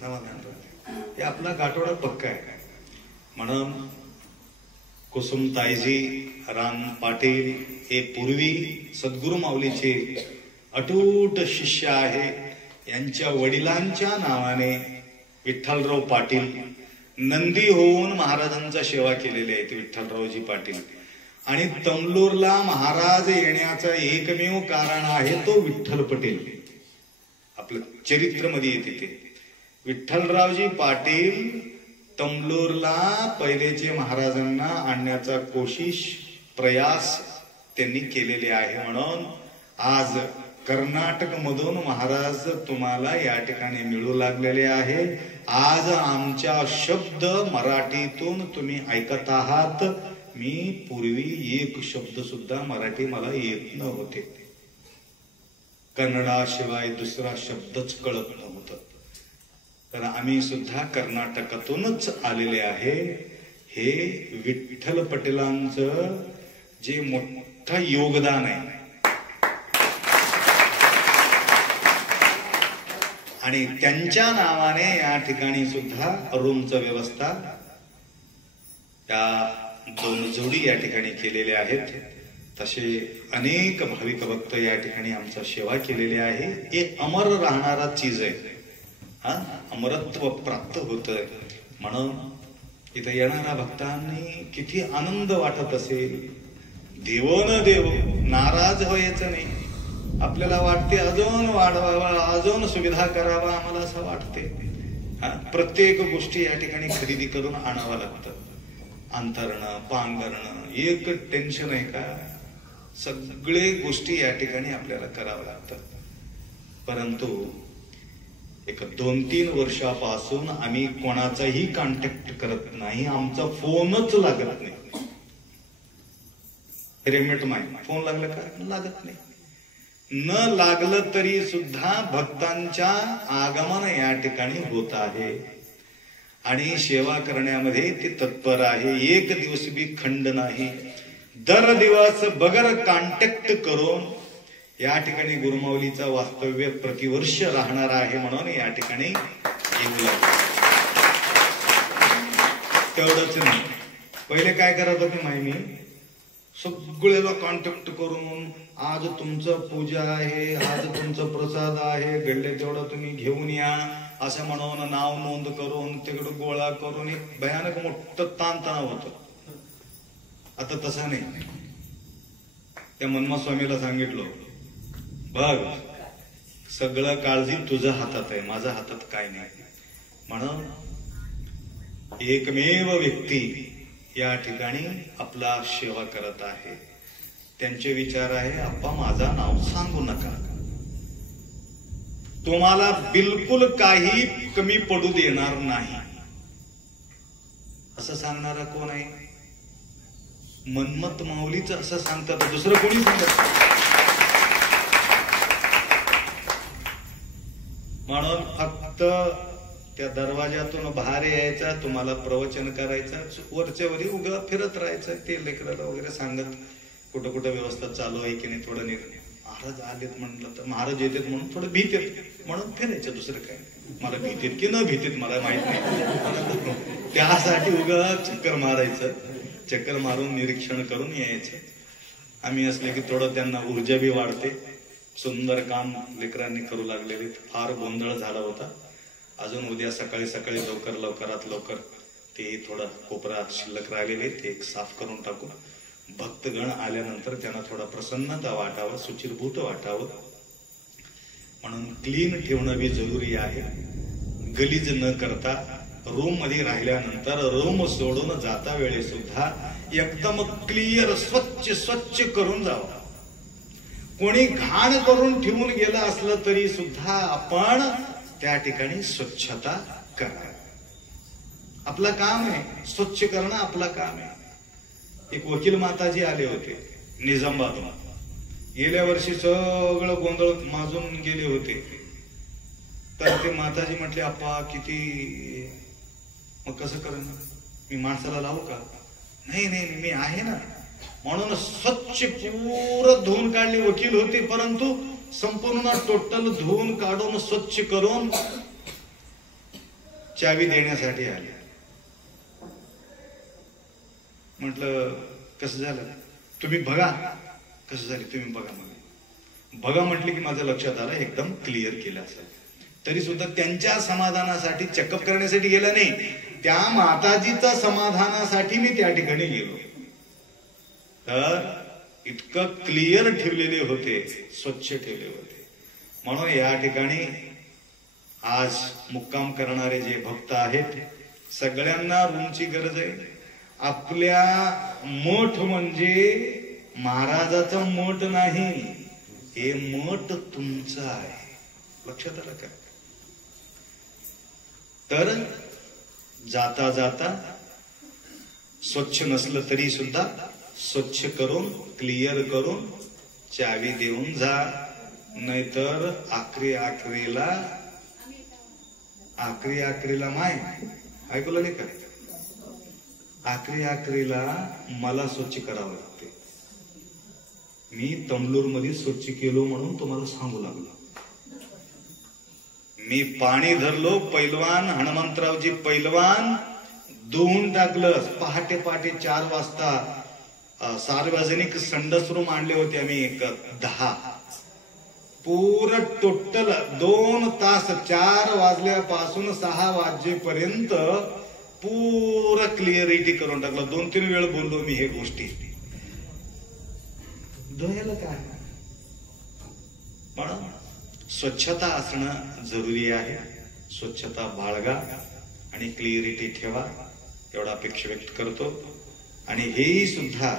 समाधान राहते. हे आपला गाठोडा पक्का आहे. म्हणून कुसुमताईजी राम पाटील हे पूर्वी सद्गुरु माऊलीचे अटूट शिष्य आहे. यांच्या वडिलांच्या नावाने विठ्ठलराव पाटील नंदी होऊन महाराजांचा सेवा केलेली आहे, विठ्ठलरावजी पाटील. आणि तमलोरला महाराज येण्याचा एकमेव कारण आहे तो विठ्ठल पटेल. आपलं चरित्रमध्ये येते ते विठ्ठलरावजी पाटील तमलोरला पहिलेचे महाराजांना आणण्याचा कोशिश प्रयास त्यांनी केलेले आहे. म्हणून आज कर्नाटक मधून महाराज तुम्हाला या ठिकाणी मिळू लागलेले आहे. आज आमच्या शब्द मराठीतून तुम्ही ऐकत आहात. मी पूर्वी एक शब्द सुद्धा मराठी मला येत नव्हते, कन्नडाशिवाय दुसरा शब्दच कळत नव्हतं. तर आम्ही सुद्धा कर्नाटकातूनच आलेले आहे. हे विठ्ठल पटेलांचं जे मोठं योगदान आहे आणि त्यांच्या नावाने या ठिकाणी सुद्धा रूमचं व्यवस्था त्या 2 जोडी या ठिकाणी केलेल्या आहेत. तसे अनेक भाविक भक्त या ठिकाणी आमचा सेवा केलेली आहे. हे अमर राहणारा चीज आहे, अमरत्व प्राप्त होत. म्हणून इथं येणाऱ्या भक्तांनी किती आनंद वाटत असेल. देवो न देव नाराज व्हायचं नाही. आपल्याला वाटते अजून वाढवावा, अजून सुविधा करावा, आम्हाला असं वाटते. प्रत्येक गोष्टी या ठिकाणी खरेदी करून आणावं लागतं. अंतरणं पांघरणं एक टेन्शन आहे का? सगळे गोष्टी या ठिकाणी आपल्याला करावं लागतं. परंतु एक 2-3 वर्षापासून आम्ही कोणाचाही कॉन्टॅक्ट करत नाही. आमचा फोनच लागत नाही. रेमेट माय फोन लागला का? लागत नाही. न लागलं तरी सुद्धा भक्तांच्या आगमन या ठिकाणी होत आहे आणि सेवा करण्यामध्ये ते तत्पर आहे. एक दिवस बी खंड नाही. दर दिवस बगर कॉन्टॅक्ट करून या ठिकाणी गुरुमाऊलीचा वास्तव्य प्रतिवर्ष राहणार आहे. म्हणून या ठिकाणी येऊ लागले. तेवढंच नाही, पहिले काय करत होते माहिती, सगळ्याला कॉन्टॅक्ट करून आज तुमचं पूजा आहे, आज तुमचं प्रसाद आहे, घडले तेवढं तुम्ही घेऊन या असं म्हणून नाव नोंद करून तिकडं गोळा करून एक भयानक मोठं ताणतणाव होतं. आता तसं नाही. त्या मनमथ स्वामीला सांगितलं, बघ सगळं काळजी तुझ्या हातात आहे, माझ्या हातात काय नाही. म्हणून एकमेव व्यक्ती या ठिकाणी आपला सेवा करत आहे. त्यांचे विचार आहे, आप्पा माझा नाव सांगू नका, तुम्हाला बिलकुल काही कमी पडू देणार नाही. असं सांगणारा कोण आहे? मनमथ माऊलीच असं सांगतात, दुसरं कोणी सांगत. म्हणून फक्त त्या दरवाजातून बाहेर यायचा, तुम्हाला प्रवचन करायचं, वरच्या वरी उगा फिरत राहायचं, ते लेकराला वगैरे सांगत कुठं कुठं व्यवस्था चालू आहे की नाही. थोडं महाराज आलेत म्हणलं तर महाराज येतात म्हणून थोडं भीतेत म्हणून फिरायचं. दुसरं काय, मला भीतेत की न भीतेत मला माहित नाही. त्यासाठी उगा चक्कर मारायचं, चक्कर मारून निरीक्षण करून यायचं. आम्ही असले की थोडं त्यांना ऊर्जा बी वाढते. सुंदर काम लेकरांनी करू लागलेले. फार गोंधळ झाला होता. अजून उद्या सकाळी सकाळी लवकरात लवकर ते थोडा कोपरा शिल्लक राहिलेले ते एक साफ करून टाकू. भक्तगण आल्यानंतर त्यांना थोडा प्रसन्नता वाटावं, सुचिरभूत वाटावं म्हणून क्लीन ठेवणं बी जरुरी आहे. गलीज न करता रूम मध्ये राहिल्यानंतर रूम सोडून जाता वेळी सुद्धा एकदम क्लिअर स्वच्छ करून जावं. कोणी घाण करून ठेवून गेलं असलं तरी सुद्धा आपण त्या ठिकाणी स्वच्छता करा. आपलं काम आहे, स्वच्छ करणं आपलं काम आहे. एक वकील माताजी आले होते निजामाबादहून. गेल्या वर्षी सगळं गोंधळ माजून गेले होते. तर ते माताजी म्हटले, आप्पा किती, मग कसं करेन, मी माणसाला लावू का? नाही नाही, मी आहे ना. म्हणून स्वच्छ पूर्ण धुवून काढले. वकील होते, परंतु संपूर्ण टोटल धुवून काढून स्वच्छ करून चावी देण्यासाठी आले. म्हटलं कसं झालं, तुम्ही बघा कसं झालं, तुम्ही बघा. मला बघा म्हटले की माझं लक्षात आलं, एकदम क्लिअर केलं असेल. तरी सुद्धा त्यांच्या समाधानासाठी चेकअप करण्यासाठी गेला नाही, त्या माताजीचा समाधानासाठी मी त्या ठिकाणी गेलो. तर इतकं क्लिअर ठेवलेले होते, स्वच्छ ठेवले होते. म्हणून या ठिकाणी आज मुक्काम करणारे जे भक्त आहेत, सगळ्यांना रूमची गरज आहे. आपल्या मठ म्हणजे महाराजाचा मठ नाही, हे मठ तुमचं आहे. लक्षात आलं का? तर जाता जाता स्वच्छ नसलं तरी सुद्धा स्वच्छ करून क्लिअर करून चावी देऊन जा. नाहीतर आखरीला माय ऐकलं नाही का, आखरीला मला स्वच्छ करावं लागते. मी तमलूर मध्ये स्वच्छ केलो म्हणून तुम्हाला सांगू लागलो. मी पाणी धरलो, पैलवान हनुमंतरावजी पैलवान धुवून टाकलं. पहाटे 4 वाजता सार्वजनिक संडास रूम आणले होते आम्ही 10. पूर्ण टोटल 2 तास, 4 वाजल्यापासून 6 वाजेपर्यंत पूर्ण क्लिअरिटी करून टाकलं. 2-3 वेळ बोललो मी हे गोष्टी. धुयाला काय, म्हणून स्वच्छता असणं जरुरी आहे. स्वच्छता बाळगा आणि क्लिअरिटी ठेवा, एवढा अपेक्षा व्यक्त करतो. आणि हेही सुद्धा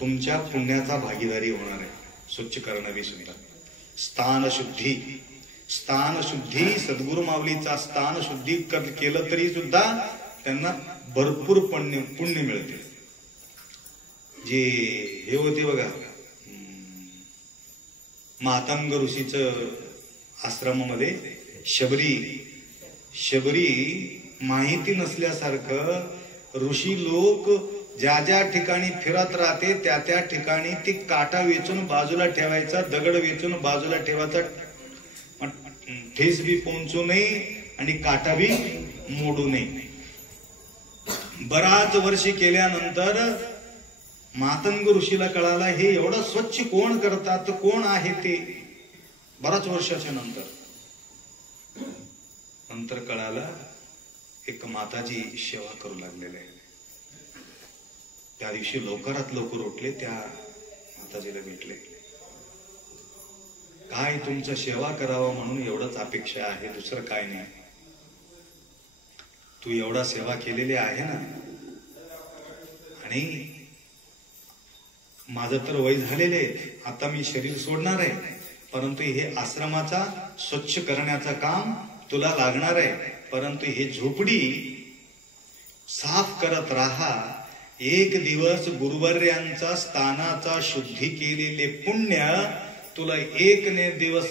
तुमच्या पुण्याचा भागीदारी होणार आहे, स्वच्छ करणारी सुद्धा. स्थानशुद्धी सद्गुरु माऊलीचा स्थानशुद्धी केलं तरी सुद्धा त्यांना भरपूर पुण्य मिळते. जे हे होते बघा, मातंग ऋषीचं आश्रमामध्ये शबरी माहिती नसल्यासारखं ऋषी लोक ज्या ज्या ठिकाणी फिरत राहते त्या त्या ठिकाणी ती काटा वेचून बाजूला ठेवायचा, दगड वेचून बाजूला ठेवायचा, ठेस बी पोहोचू नये आणि काटा बी मोडू नये. बराच वर्षी केल्यानंतर मातंग ऋषीला कळाला हे एवढं स्वच्छ कोण करतात, कोण आहे ते. बराच वर्षाच्या नंतर कळाला एक माताजी सेवा करू लागलेले आहे. त्या दिवशी लवकरात लवकर उठले, त्या माताजीला भेटले. काय तुमचं सेवा करावं म्हणून एवढंच अपेक्षा आहे, दुसरं काय नाही. तू एवढा सेवा केलेली आहे ना, आणि माझं तर वय झालेले आहे, आता मी शरीर सोडणार आहे, परंतु हे आश्रमाचा स्वच्छ करण्याचं काम तुला लागणार आहे. परंतु हे झोपडी साफ करत राहा. एक दिवस गुरुवर्यांचा स्थानाचा शुद्धी केलेले पुण्य तुला एक दिवस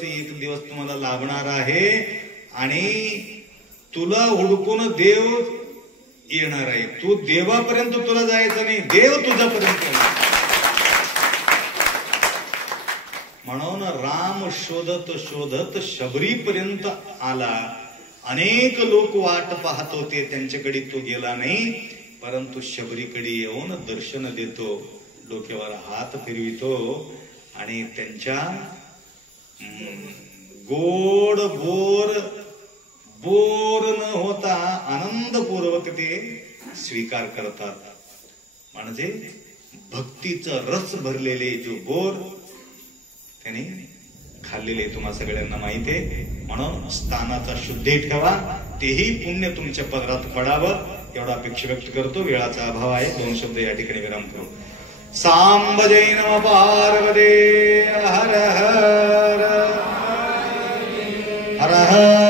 तुम्हाला लाभणार आहे. आणि तुला हुडकून देव येणार आहे. तू देवापर्यंत तुला जायचं नाही, देव तुझ्यापर्यंत येणार. म्हणून राम शोधत शोधत शबरीपर्यंत आला. अनेक लोक वाट पाहत होते, त्यांच्याकडे तो गेला नाही, परंतु शबरीकडे येऊन दर्शन देतो, डोक्यावर हात फिरवितो आणि त्यांच्या गोड बोर न होता आनंदपूर्वक ते स्वीकार करतात. म्हणजे भक्तीचं रस भरलेले जो बोर त्याने खाल्लेले तुम्हा सगळ्यांना माहिती आहे. म्हणून स्थानाचा शुद्धी ठेवा, तेही पुण्य तुमच्या पदरात पडावं एवढा अपेक्षा व्यक्त करतो. वेळाचा अभाव आहे, 2 शब्द या ठिकाणी विराम करू. सांब जय नम पार्वते हर हर हर हर